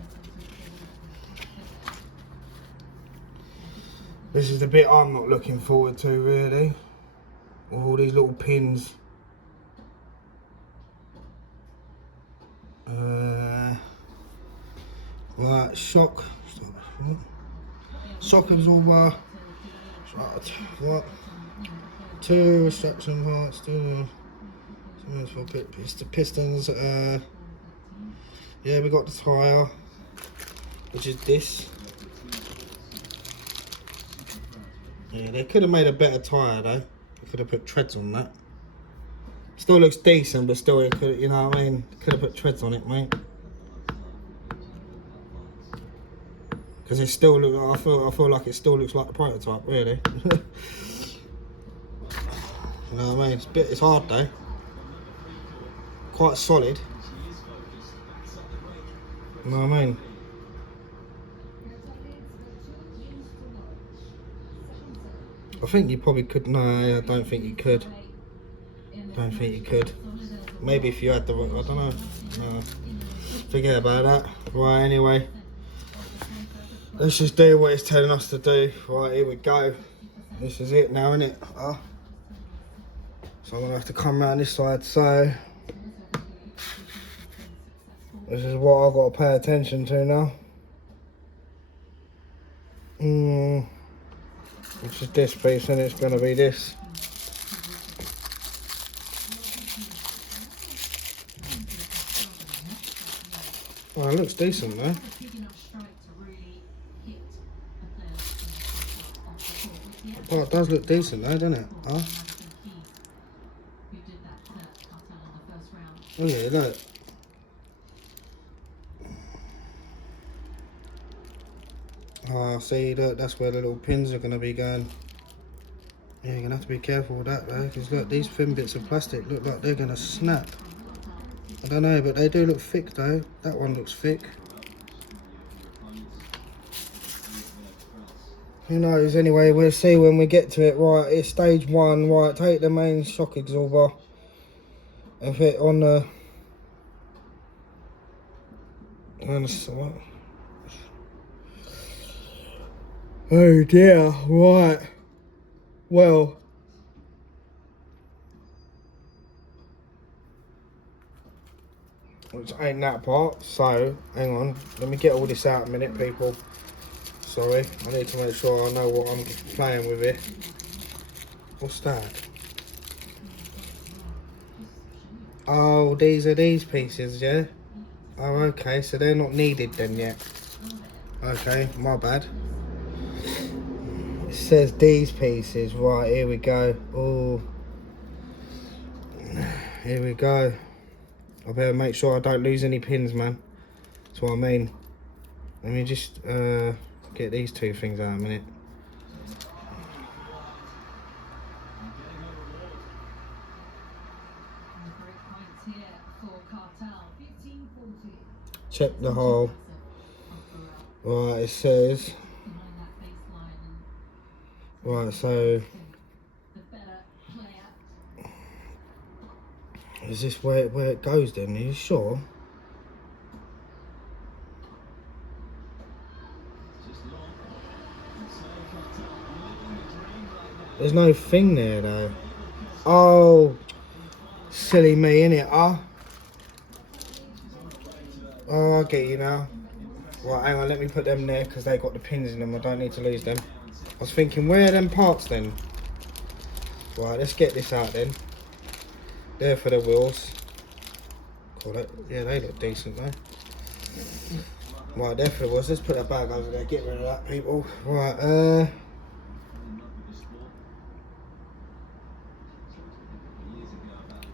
this is the bit I'm not looking forward to really. All these little pins. Right, shock absorber. What? 2 extraction parts. 2 for pistons. Yeah, we got the tyre, which is this. Yeah, they could have made a better tyre though. They could have put treads on that. Still looks decent, but still, it could, you know what I mean? Could have put treads on it, mate. Because it still look. I feel like it still looks like the prototype, really. You know what I mean? It's hard though. Quite solid. You know what I mean? I think you probably could. No, I don't think you could. Don't think you could. Maybe if you had the. I don't know. No. Forget about that. Right, anyway. Let's just do what it's telling us to do. Right, here we go. This is it now, isn't it? So I'm going to have to come around this side. So this is what I've got to pay attention to now. Which is this piece, and it's going to be this. Well, it looks decent though. Oh, it does look decent though, doesn't it? Huh? Oh yeah, look. Oh, see, look, that's where the little pins are going to be going. Yeah, you're going to have to be careful with that though, because look, these thin bits of plastic look like they're going to snap. I don't know, but they do look thick though. That one looks thick. Who knows, anyway, we'll see when we get to it. Right, it's stage 1. Right, take the main shock absorber and fit on the... What? Oh dear, right. Well, which ain't that part, so hang on, let me get all this out a minute, people. Sorry, I need to make sure I know what I'm playing with here. What's that? Oh, these are these pieces, yeah? Oh, okay, so they're not needed then yet. Okay, my bad. It says these pieces, right, here we go. Oh, here we go. I better make sure I don't lose any pins, man. That's what I mean. Let me just get these two things out a minute. Check the hole. Right, it says. Right, so. Is this where it goes then? Are you sure? There's no thing there though. Oh, silly me, innit? Oh, I get you now. Right, hang on, let me put them there because they got the pins in them. I don't need to lose them. I was thinking, where are them parts then? Right, let's get this out then. There for the wheels. Cool, yeah, they look decent though. Right, there for the wheels. Let's put that bag over there. Get rid of that, people. Right,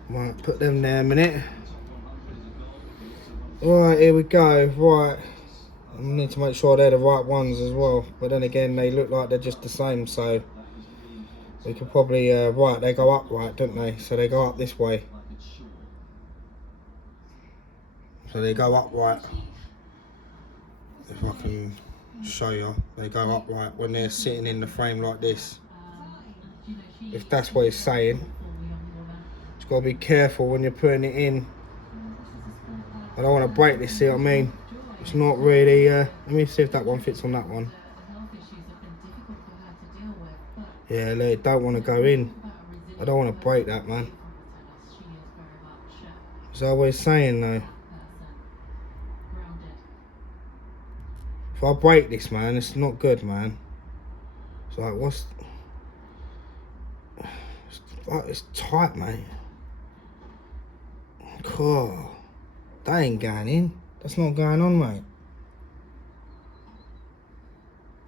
right, put them there a minute. Right, here we go. Right, I need to make sure they're the right ones as well. But then again, they look like they're just the same, so we could probably, right, they go up right, don't they? So they go up this way. So they go up right. If I can show you, they go up right when they're sitting in the frame like this. If that's what it's saying. Just got to be careful when you're putting it in. I don't want to break this, see what I mean? It's not really, let me see if that one fits on that one. Yeah, look, don't want to go in. I don't want to break that, man. As I was saying though. If I break this, man, it's not good, man. It's like, it's tight, mate. Cool. That ain't going in. That's not going on, mate.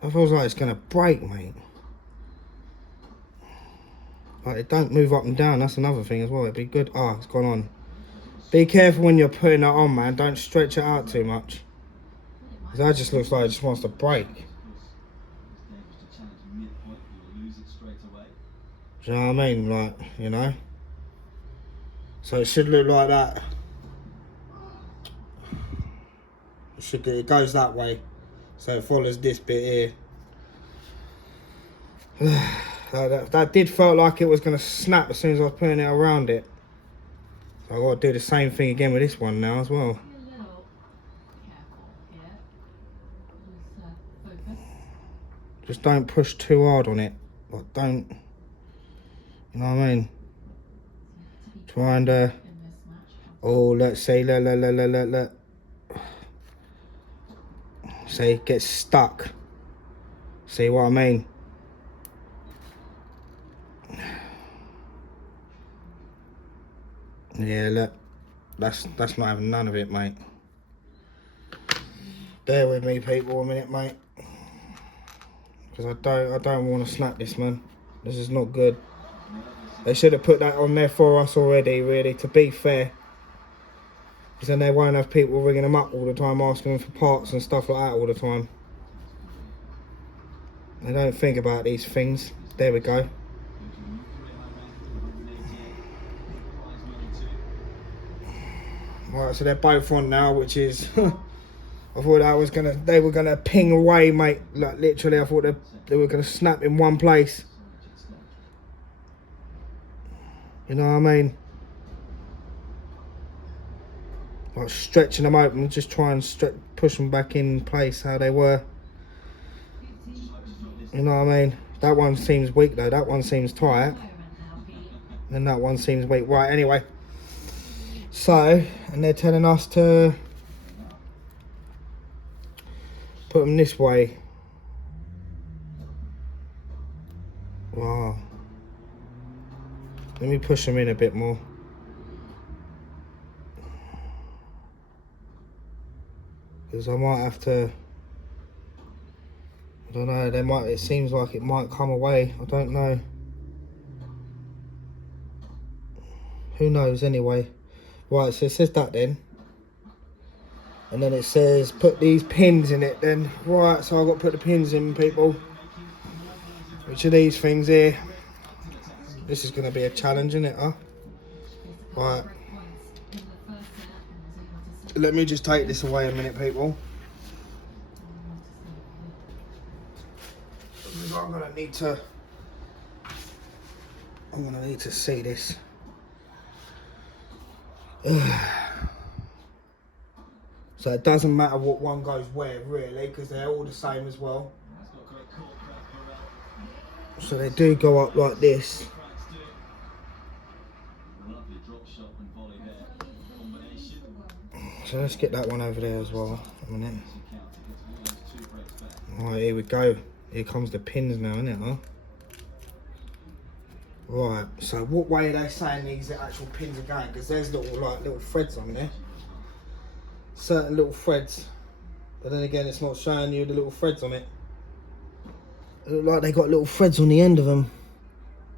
That feels like it's gonna break, mate. Like, it don't move up and down. That's another thing as well. It'd be good. Ah, it's gone on. Be careful when you're putting that on, man. Don't stretch it out too much. Because that just looks like it just wants to break. Do you know what I mean? Like, you know? So it should look like that. It goes that way. So it follows this bit here. That did feel like it was going to snap as soon as I was putting it around it. So I've got to do the same thing again with this one now as well. Just don't push too hard on it. Like, don't, you know what I mean? Try and, oh, let's say, look. See, it gets stuck. See what I mean? Yeah, look. That's not having none of it, mate. Bear with me, people, a minute, mate. Because I don't want to snap this, man. This is not good. They should have put that on there for us already, really, to be fair. Because then they won't have people ringing them up all the time, asking them for parts and stuff like that all the time. They don't think about these things. There we go. Right, so they're both on now, which is... I thought they were gonna ping away, mate. Like, literally, I thought they were gonna snap in one place. You know what I mean? Like, stretching them open, just try and push them back in place how they were. You know what I mean? That one seems weak though. That one seems tight. And that one seems weak. Right, anyway. So, and they're telling us to put them this way. Wow. Let me push them in a bit more. Because I might have to, I don't know, they might, it seems like it might come away. I don't know. Who knows anyway. Right, so it says that then. And then it says put these pins in it then. Right, so I've got to put the pins in, people. Which are these things here. This is going to be a challenge, isn't it, huh? Right. Let me just take this away a minute, people. Because I'm going to need to see this. So it doesn't matter what one goes where, really, because they're all the same as well. So they do go up like this. So let's get that one over there as well. A minute. Right, here we go. Here comes the pins now, isn't it, huh? Right, so what way are they saying these actual pins are going? Because there's little threads on there. Certain little threads. But then again, it's not showing you the little threads on it. It looks like they got little threads on the end of them.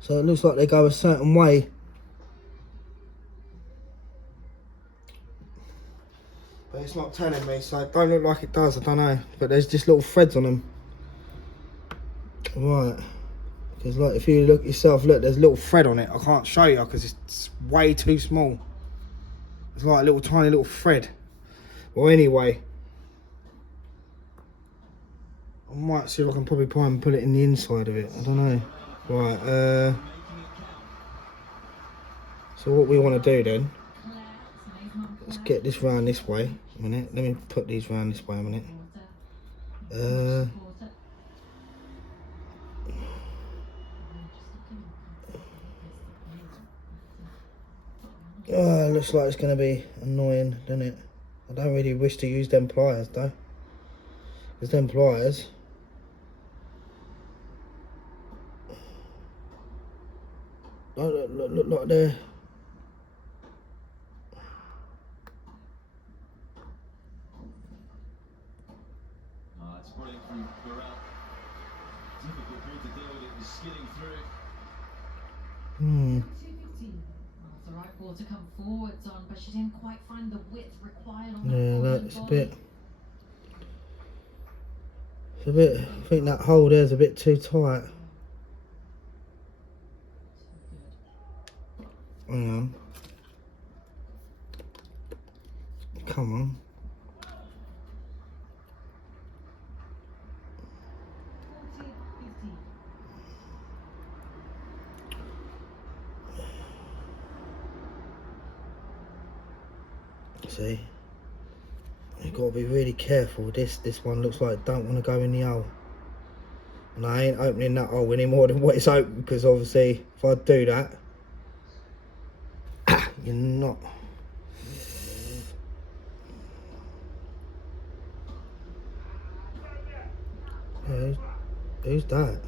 So it looks like they go a certain way. But it's not telling me, so it don't look like it does, I don't know. But there's just little threads on them. Right. Because like if you look yourself, look, there's a little thread on it. I can't show you because it's way too small. It's like a little tiny little thread. Well, anyway. I might see if I can probably try and put it in the inside of it. I don't know. Right, so what we want to do then, let's get this round this way a minute. Let me put these round this way a minute. Looks like it's going to be annoying, doesn't it? I don't really wish to use them pliers though. Because them pliers, look like they're... It's brilliant from B.lll. Difficult ball to deal with, it was skidding through. The right ball to come forwards on, but she didn't quite find the width required on Yeah, that's a bit... It's a bit... I think that hole there's a bit too tight. Hang on. Come on. See? You've got to be really careful with this. This one looks like it don't want to go in the hole. And I ain't opening that hole any more than what it's open, because obviously if I do that, you're not. Who's that?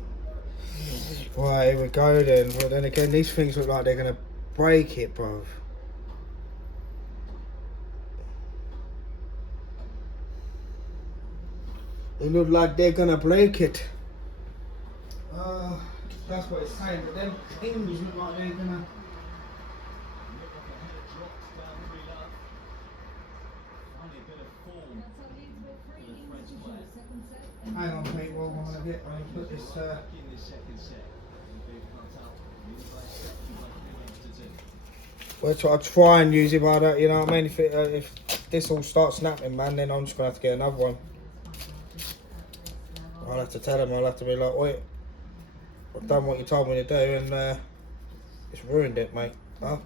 Right, here we go then. Well, then again, these things look like they're going to break it, bruv. They look like they're going to break it. That's what it's saying, but them things look like they're going to... Hang on, people, I'm going to put this... Well, I'll try and use it, but I don't, you know what I mean? If this all starts snapping, man, then I'm just going to have to get another one. I'll have to tell them, I'll have to be like, wait, I've done what you told me to do and it's ruined it, mate. Huh?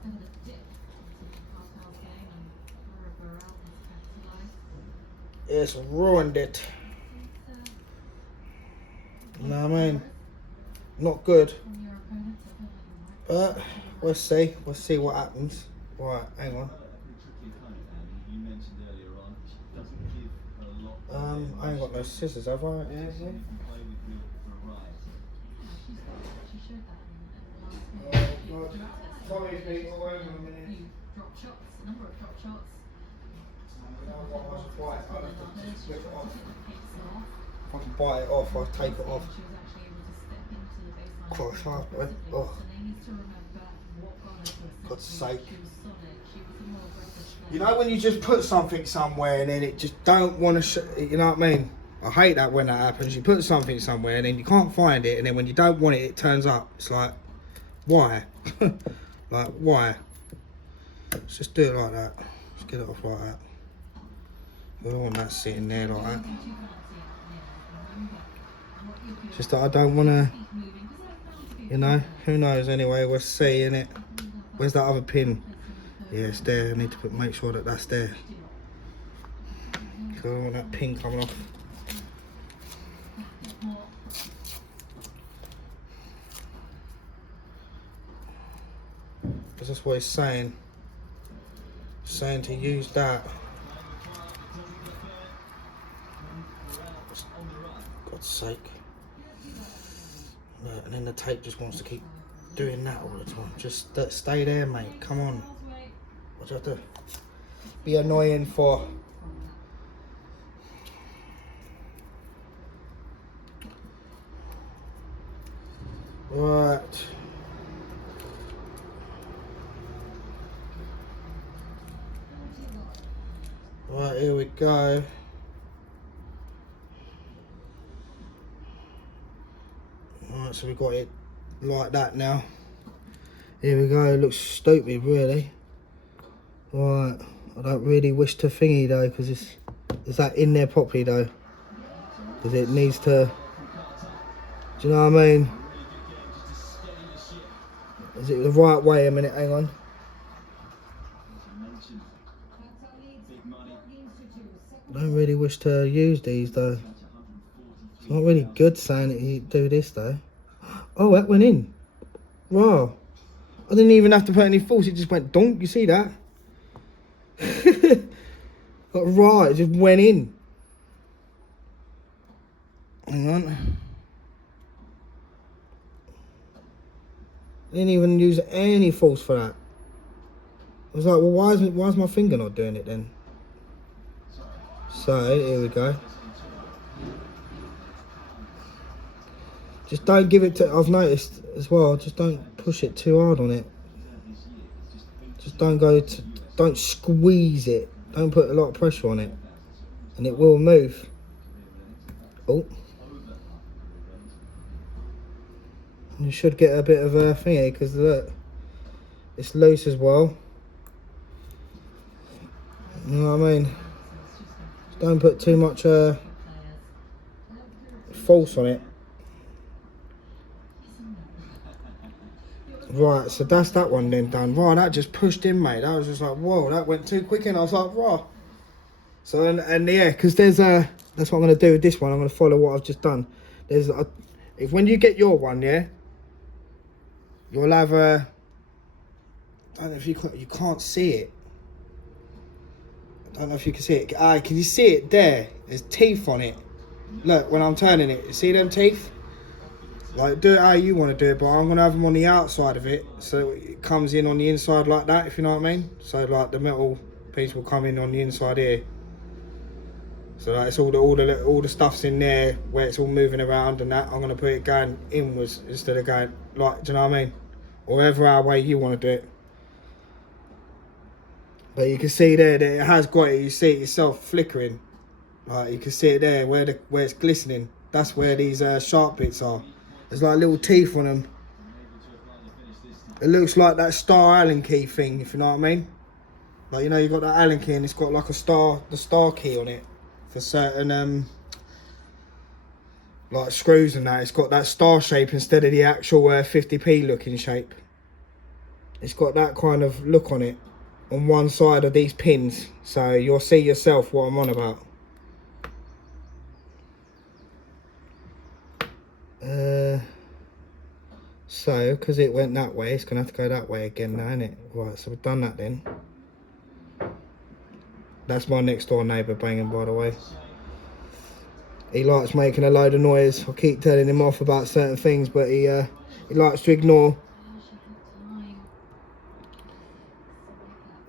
It's ruined it. You know what I mean? not good. From your opponents, I feel like you might But we'll see. We'll see what happens. Right, hang on. Pretty tricky opponent, Andy. You mentioned earlier on she doesn't give a lot. I ain't got no scissors, have I? Yeah, yeah. You can play with Will for a ride. she showed that in the last Right, game. sorry, people, wait a minute. You dropped shots, a number of drop shots. If I can Pace off. bite it off, I'll take it off. She was actually able to step into the baseline. Quite sharp, eh? aggressively. Oh. So they need to remember what got her to a God's century. sake. She was solid. She was a more aggressive player. You know when you just put something somewhere and then it just don't want to, you know what I mean? I hate that when that happens. You put something somewhere and then you can't find it, and then when you don't want it, it turns up. It's like, why? Like, why? Let's just do it like that. Just get it off like that. We don't want that sitting there like that. Just that I don't want to, you know, who knows anyway, we'll see, innit? Where's that other pin? Yeah, it's there. I need to make sure that that's there. Because I don't want that pin coming off. Because that's what he's saying. He's saying to use that. God's sake. Look, and then the tape just wants to keep doing that all the time. Just stay there, mate. Come on. What do I do? Be annoying for. Right. Right, here we go. Right, so we got it like that now. Here we go. It looks stupid, really. Right, I don't really wish to thingy though, because is that in there properly though? Because it needs to. Do you know what I mean? Is it the right way? A minute, hang on. I don't really wish to use these though. It's not really good saying that you do this though. Oh, that went in. Wow. I didn't even have to put any force, it just went donk, you see that? Got right, it just went in. Hang on. Didn't even use any force for that. I was like, well, why is my finger not doing it then? So, here we go. Just don't give it to, I've noticed as well, just don't push it too hard on it. Just don't squeeze it. Don't put a lot of pressure on it. And it will move. Oh. You should get a bit of a thingy, because look, it's loose as well. You know what I mean? Just don't put too much force on it. Right, so that's that one then done. Right, that just pushed in, mate. That was just like, whoa, that went too quick, and I was like, right. So, and yeah, because there's that's what I'm going to do with this one. I'm going to follow what I've just done. There's if when you get your one, yeah, you'll have a, I don't know if you can't see it. I don't know if you can see it. Can you see it there? There's teeth on it. Look, when I'm turning it, you see them teeth? Like, do it how you want to do it, but I'm going to have them on the outside of it, so it comes in on the inside like that, if you know what I mean. So, like, the metal piece will come in on the inside here. So, like, it's all the stuff's in there, where it's all moving around and that. I'm going to put it going inwards instead of going, like, do you know what I mean? Or whatever way you want to do it. But you can see there that it has got it. You see it yourself flickering. Like, you can see it there where it's glistening. That's where these sharp bits are. There's like little teeth on them. It looks like that star Allen key thing, if you know what I mean. Like, you know, you got that Allen key and it's got like the star key on it for certain like screws and that. It's got that star shape instead of the actual 50p looking shape. It's got that kind of look on it on one side of these pins, so you'll see yourself what I'm on about. So, because it went that way, it's going to have to go that way again now, innit? Right, so we've done that then. That's my next door neighbour banging, by the way. He likes making a load of noise. I keep telling him off about certain things, but he likes to ignore.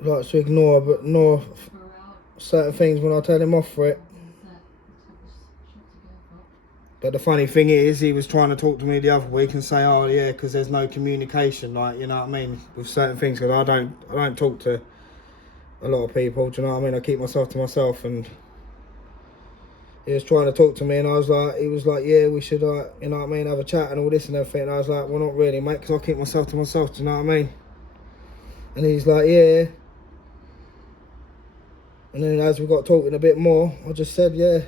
He likes to ignore certain things when I tell him off for it. But the funny thing is, he was trying to talk to me the other week and say, oh yeah, because there's no communication, like, you know what I mean, with certain things, because I don't talk to a lot of people, do you know what I mean? I keep myself to myself, and he was trying to talk to me, and he was like, yeah, we should, you know what I mean, have a chat and all this and everything, and I was like, well, not really, mate, because I keep myself to myself, do you know what I mean? And he's like, yeah. And then as we got talking a bit more, I just said, yeah.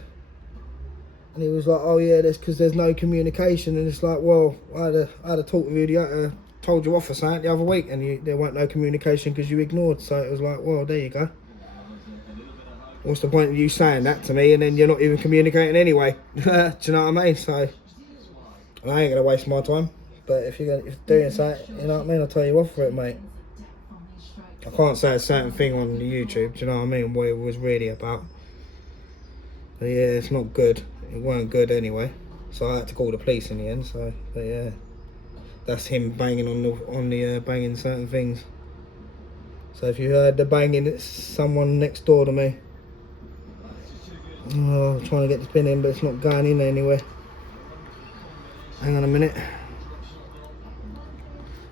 And he was like, oh yeah, that's because there's no communication. And it's like, well, I had a talk with you, told you off for something the other week, and there weren't no communication because you ignored. So it was like, well, there you go. What's the point of you saying that to me and then you're not even communicating anyway? Do you know what I mean? So, and I ain't going to waste my time. But if you're doing something, you know what I mean, I'll tell you off for it, mate. I can't say a certain thing on the YouTube, do you know what I mean, what it was really about. But yeah, it's not good. It weren't good anyway. So I had to call the police in the end, so, but yeah. That's him banging on the banging certain things. So if you heard the banging, it's someone next door to me. Oh, I'm trying to get the pin in, but it's not going in anywhere. Hang on a minute.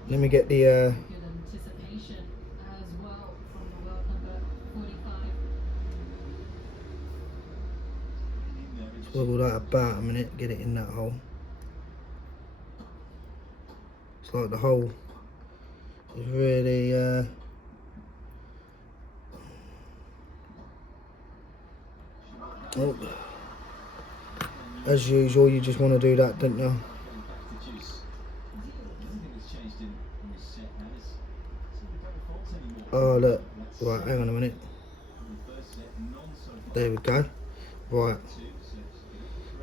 Let me get the wiggle that about a minute, get it in that hole. It's like the hole is really oh. As usual, you just want to do that, don't you? Oh look, right, hang on a minute. There we go. Right.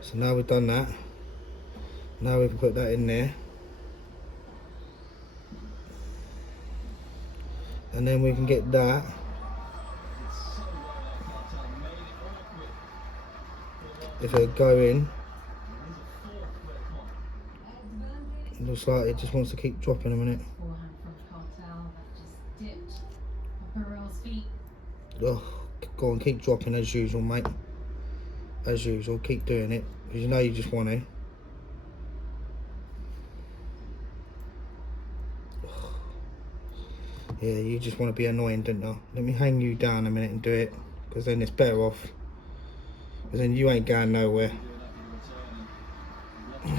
So now we've done that. Now we can put that in there. And then we can get that. If it'll go in. It looks like it just wants to keep dropping a minute. Oh, go on, keep dropping as usual, mate. As usual, keep doing it. Because you know you just want to. Yeah, you just want to be annoying, don't you? Let me hang you down a minute and do it. Because then it's better off. Because then you ain't going nowhere.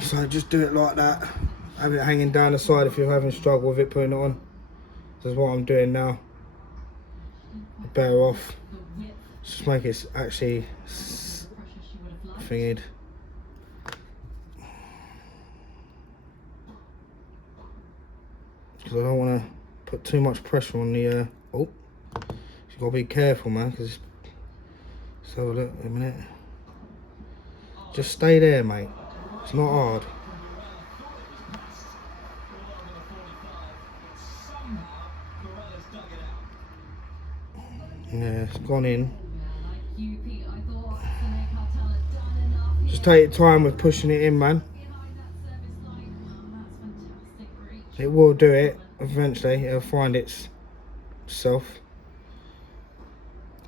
So just do it like that. Have it hanging down the side if you're having struggle with it putting it on. This is what I'm doing now. Better off. Just make it actually thingied. Because I don't want to put too much pressure on the oh, you've got to be careful, man, because let's have a look in a minute. Just stay there, mate. It's not hard. Yeah, it's gone in. Just take your time with pushing it in, man. It will do it eventually. It'll find itself.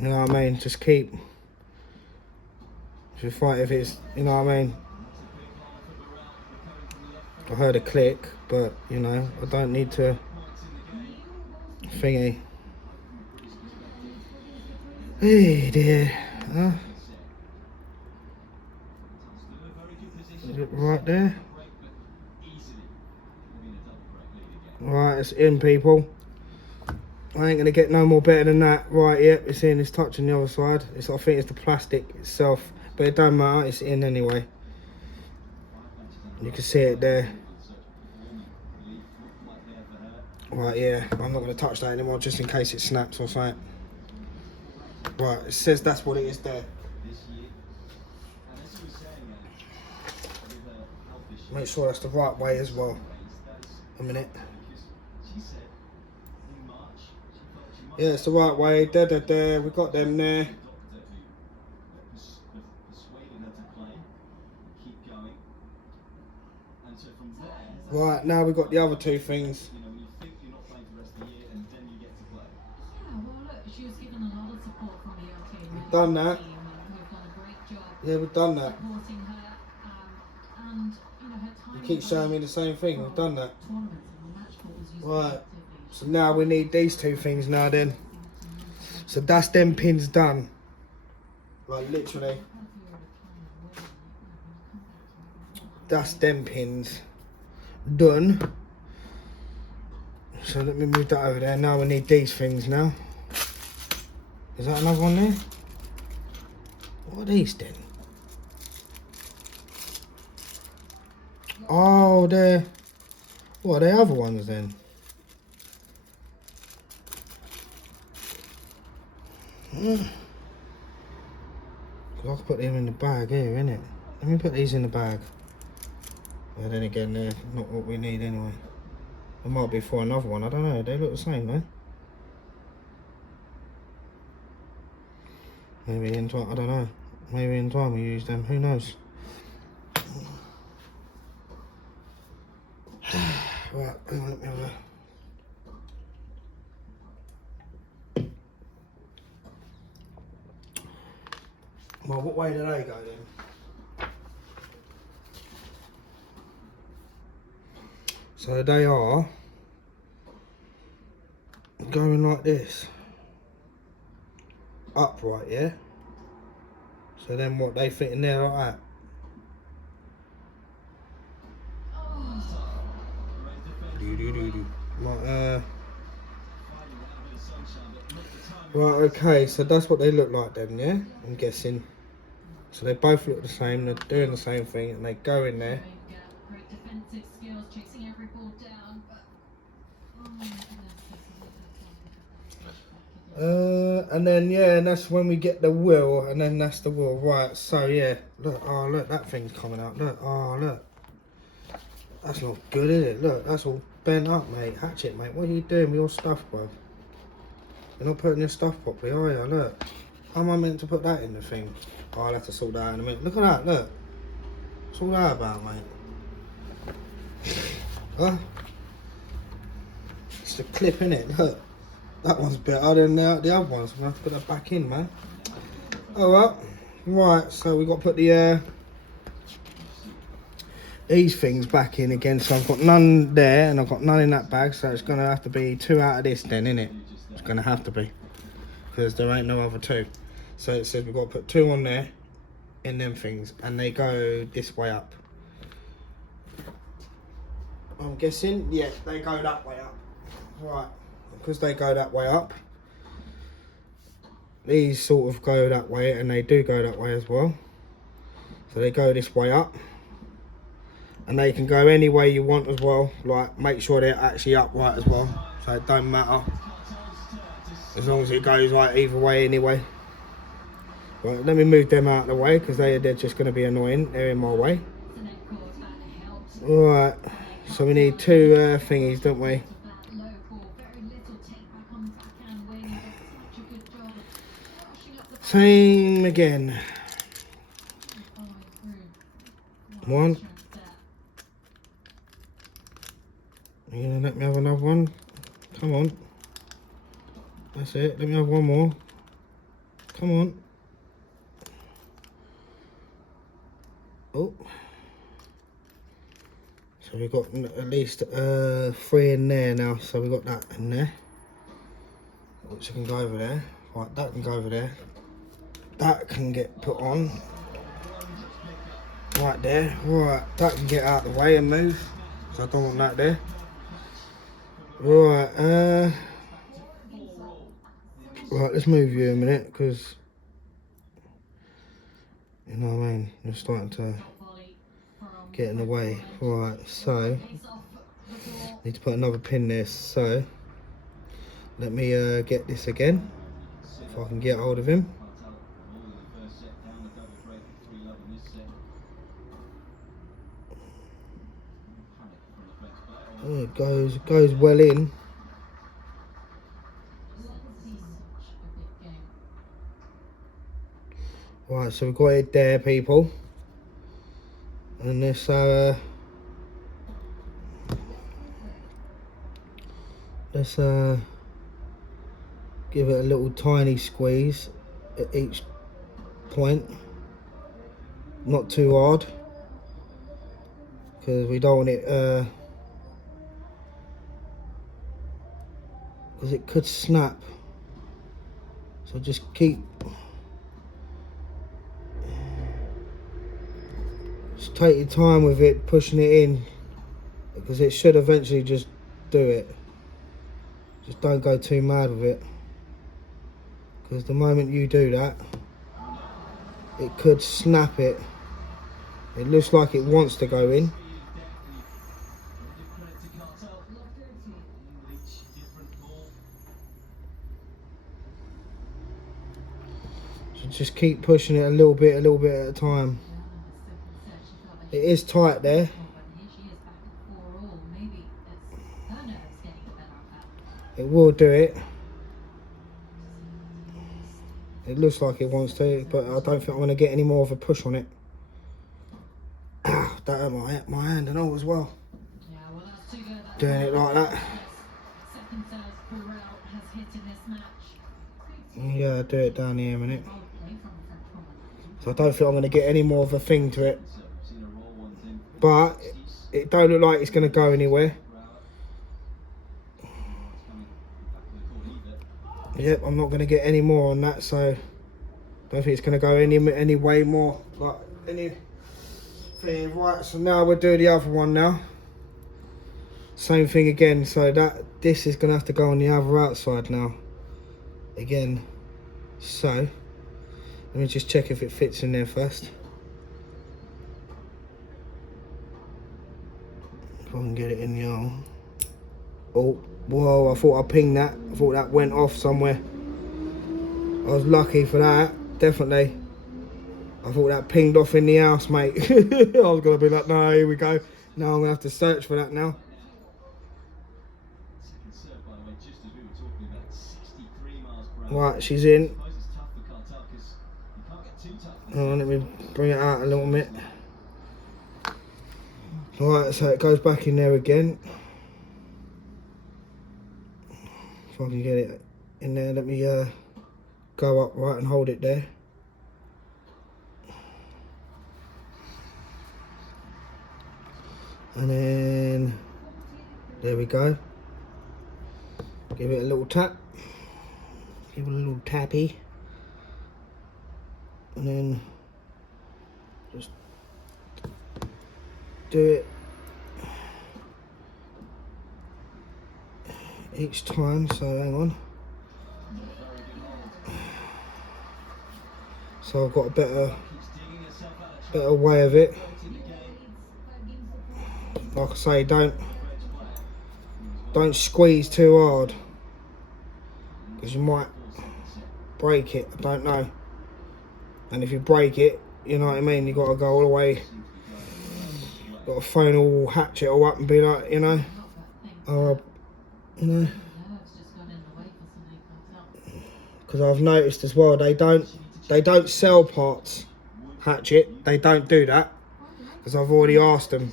You know what I mean? Just keep. If you fight, if it's, you know what I mean. I heard a click, but you know, I don't need to thingy. Hey dear. Is it right there? Right, it's in, people. I ain't gonna get no more better than that. Right, yep, it's in. It's touching the other side. I think it's the plastic itself, but it don't matter. It's in anyway. You can see it there. Right, yeah. I'm not gonna touch that anymore, just in case it snaps or something. Right, it says that's what it is there. Make sure that's the right way as well. a minute. She said in March she felt she might Yeah, it's the right way. There. We got them there. doctor who persuaded her to play, keep going. And so from there, Right, now we got the other two things. you know, when you think you're not playing for the rest of the year and then you get to play. Yeah, well, look, she was given a lot of support from the LTD medical Done that. team, who have done a great job Yeah, we've done that. supporting her. And you know, her time. You keep showing me the same thing. We've done that. Tournaments and the match ball was used Right. effectively. So now we need these two things now then. So that's them pins done. Like literally. That's them pins done. So let me move that over there. Now we need these things now. Is that another one there? What are these then? Oh, they're... What are the other ones then? I can put them in the bag here, innit? Let me put these in the bag. Well, then again, they're not what we need anyway. It might be for another one, I don't know. They look the same, though. Maybe in time, I don't know. Maybe in time we use them, who knows? Right, hang on, let me have a... Well, what way do they go then? So they are going like this. Upright, yeah? So then what, they fit in there like that? Like, right, okay, so that's what they look like then, yeah? I'm guessing. So they both look the same, they're doing the same thing, and they go in there. Great defensive skills, chasing every ball down, but oh my goodness, And then yeah, and that's when we get the wheel, and then that's the wheel, right? So yeah, look, oh look, that thing's coming out. Look, oh look, that's not good, is it? Look, that's all bent up, mate. Hachette, mate, what are you doing with your stuff, bro? You're not putting your stuff properly, are you? Look, how am I meant to put that in the thing? Oh, I'll have to sort that out in a minute. Look at that, look. What's all that about, mate? Huh? It's the clip, innit? Look. That one's better than the other ones. I'm going to have to put that back in, man. Alright. Right, so we've got to put the these things back in again. So I've got none there and I've got none in that bag. So it's going to have to be 2 out of this then, innit? It's going to have to be. Because there ain't no other 2. So it says we've got to put 2 on there in them things. And they go this way up. I'm guessing, yeah, they go that way up. Right. Because they go that way up, these sort of go that way, and they do go that way as well. So they go this way up, and they can go any way you want as well. Like, make sure they're actually upright as well, so it don't matter as long as it goes right either way anyway. Right, let me move them out of the way because they're just going to be annoying. They're in my way. Right, so we need 2 thingies, don't we? Same again. 1. You gonna let me have another one? Come on. That's it. Let me have one more. Come on. Oh. So we've got at least 3 in there now. So we've got that in there. Which can go over there. Right, that can go over there. That can get put on. Right there. Right, that can get out of the way and move. So I don't want that there. Right, right, let's move you a minute, because, you know what I mean, you're starting to get in the way. Right, so, need to put another pin there, so, let me get this again, if I can get hold of him. There it goes well in. Right, so we've got it there, people. And let's give it a little tiny squeeze at each point. Not too hard, because we don't want it, because it could snap. So just take your time with it, pushing it in, because it should eventually just do it. Just don't go too mad with it, because the moment you do that, it could snap it. It looks like it wants to go in. So just keep pushing it a little bit at a time. It is tight there. It will do it. It looks like it wants to, but I don't think I'm going to get any more of a push on it. Ow, that hurt my hand and all as well. Yeah, well, that's too good. Doing it like that. Second serve throughout has hit in this match. Yeah, I'll do it down here a minute. So I don't think I'm going to get any more of a thing to it. But it don't look like it's going to go anywhere. Yep, I'm not going to get any more on that, so I don't think it's going to go any way more. Like anything. Right, so now we'll do the other one now. Same thing again, so this is going to have to go on the other outside now. Again. So, let me just check if it fits in there first. If I can get it in the hole. Oh, whoa, I thought I pinged that. I thought that went off somewhere. I was lucky for that, definitely. I thought that pinged off in the house, mate. I was going to be like, no, here we go. Now I'm going to have to search for that now. Right, she's in. Hold on, let me bring it out a little bit. Right, so it goes back in there again. If I can get it in there, let me go up right and hold it there. And then, there we go. Give it a little tap. Give it a little tappy. And then, just do it each time, so hang on. So I've got a better way of it. Like I say, don't squeeze too hard, because you might break it, I don't know. And if you break it, you know what I mean, you got to go all the way, got to phone all Hachette all up and be like, you know, you know, because I've noticed as well, they don't sell parts, Hachette, they don't do that, because I've already asked them.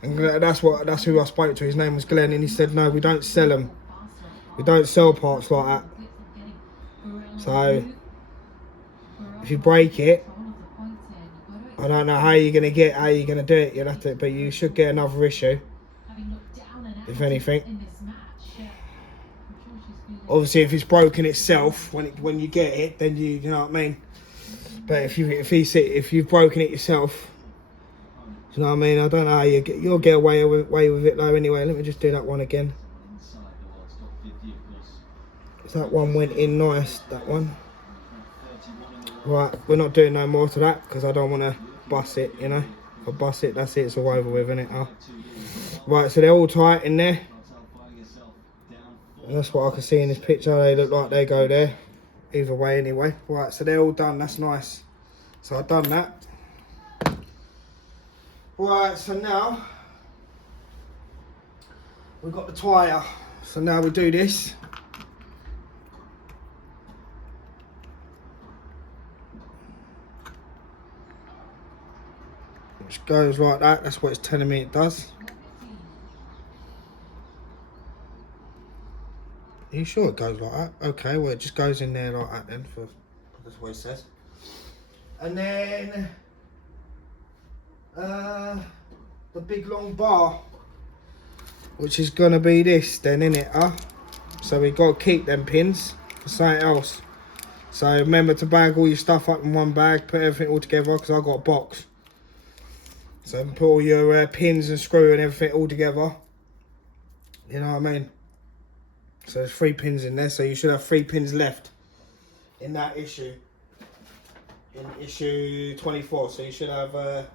And that's who I spoke to. His name was Glenn, and he said, no, we don't sell them. We don't sell parts like that. So if you break it, I don't know how you're gonna do it. You'll have to, but you should get another issue, if anything. Obviously, if it's broken itself when you get it, then you know what I mean. But if you've broken it yourself. You know what I mean? I don't know how you'll get away with it though anyway. Let me just do that one again. So that one went in nice, that one. Right, we're not doing no more to that, because I don't want to bust it, you know. If I bust it, that's it, it's all over with, isn't it? Oh. Right, so they're all tight in there. And that's what I can see in this picture. They look like they go there. Either way anyway. Right, so they're all done, that's nice. So I've done that. Right, so now we've got the tyre. So now we do this. Which goes like that. That's what it's telling me it does. Are you sure it goes like that? Okay, well it just goes in there like that then. That's what it says. And then the big long bar, which is gonna be this then, innit? So we got to keep them pins for something else. So remember to bag all your stuff up in one bag, put everything all together, because I've got a box. So put all your pins and screw and everything all together. You know what I mean? So there's 3 pins in there, so you should have 3 pins left in that issue. In issue 24, so you should have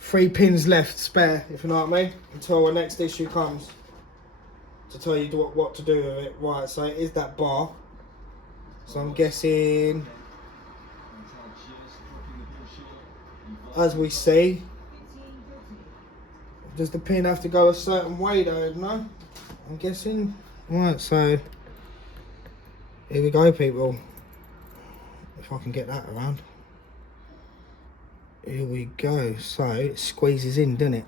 3 pins left spare, if you know what I mean, until the next issue comes to tell you what to do with it. Right, so it is that bar. So I'm guessing, as we see, does the pin have to go a certain way though? No, I'm guessing. Right, so here we go, people. If I can get that around. Here we go. So it squeezes in, doesn't it?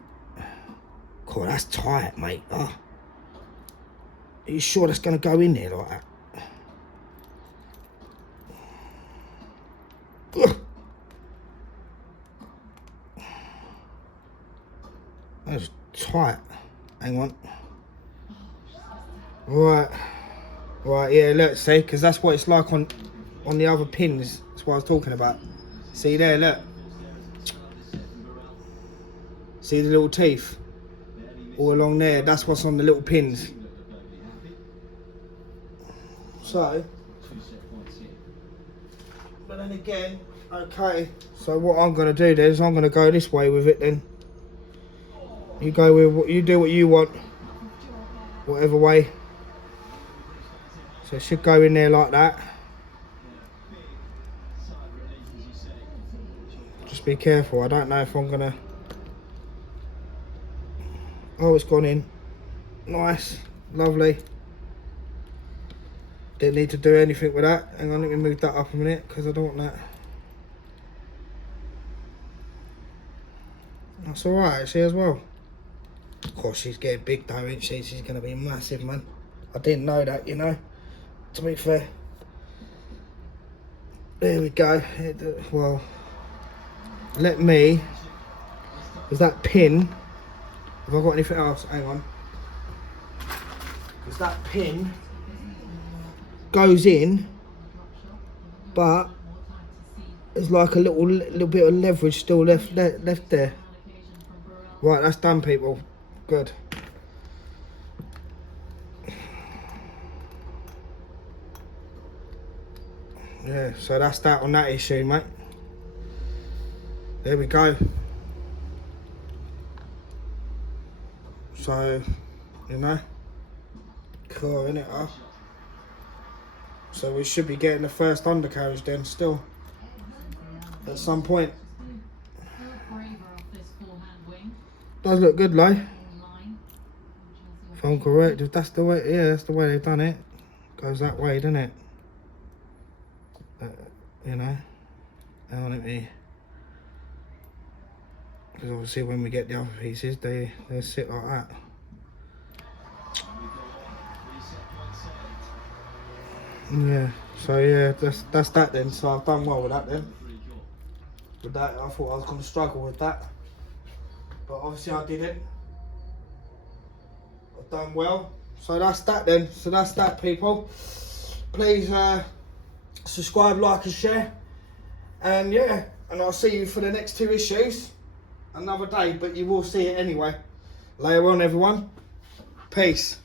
Cool, that's tight, mate. Are you sure that's going to go in there like that? Ugh. That's tight. Hang on. Right, yeah, look, see, because that's what it's like on the other pins. That's what I was talking about. See there, look. See the little teeth? All along there, that's what's on the little pins. So, but then again, okay, so what I'm going to do then is I'm going to go this way with it then. You go with what you do, what you want, whatever way. So it should go in there like that. Just be careful. I don't know if I'm gonna. Oh, it's gone in. Nice, lovely. Didn't need to do anything with that. Hang on, let me move that up a minute because I don't want that. That's alright actually as well. Of course, she's getting big though, isn't she? She's gonna be massive, man. I didn't know that, you know. To be fair. There we go. Well, let me. Is that pin? Have I got anything else? Hang on. Because that pin goes in, but there's like a little bit of leverage still left there. Right, that's done, people. Good. Yeah, so that's that on that issue, mate. There we go. So, you know, cool, innit, huh? So we should be getting the first undercarriage then, still, at some point. Does look good, though. If I'm correct, if that's the way, yeah, that's the way they've done it. Goes that way, doesn't it? You know, hang on, let me, because obviously when we get the other pieces, they sit like that. Yeah, so yeah, that's that then. So I've done well with that then. With that, I thought I was going to struggle with that, but obviously I didn't. I've done well. So that's that then. So that's that, people. Please subscribe, like and share. And yeah, and I'll see you for the next 2 issues. Another day, but you will see it anyway. Later on, everyone. Peace.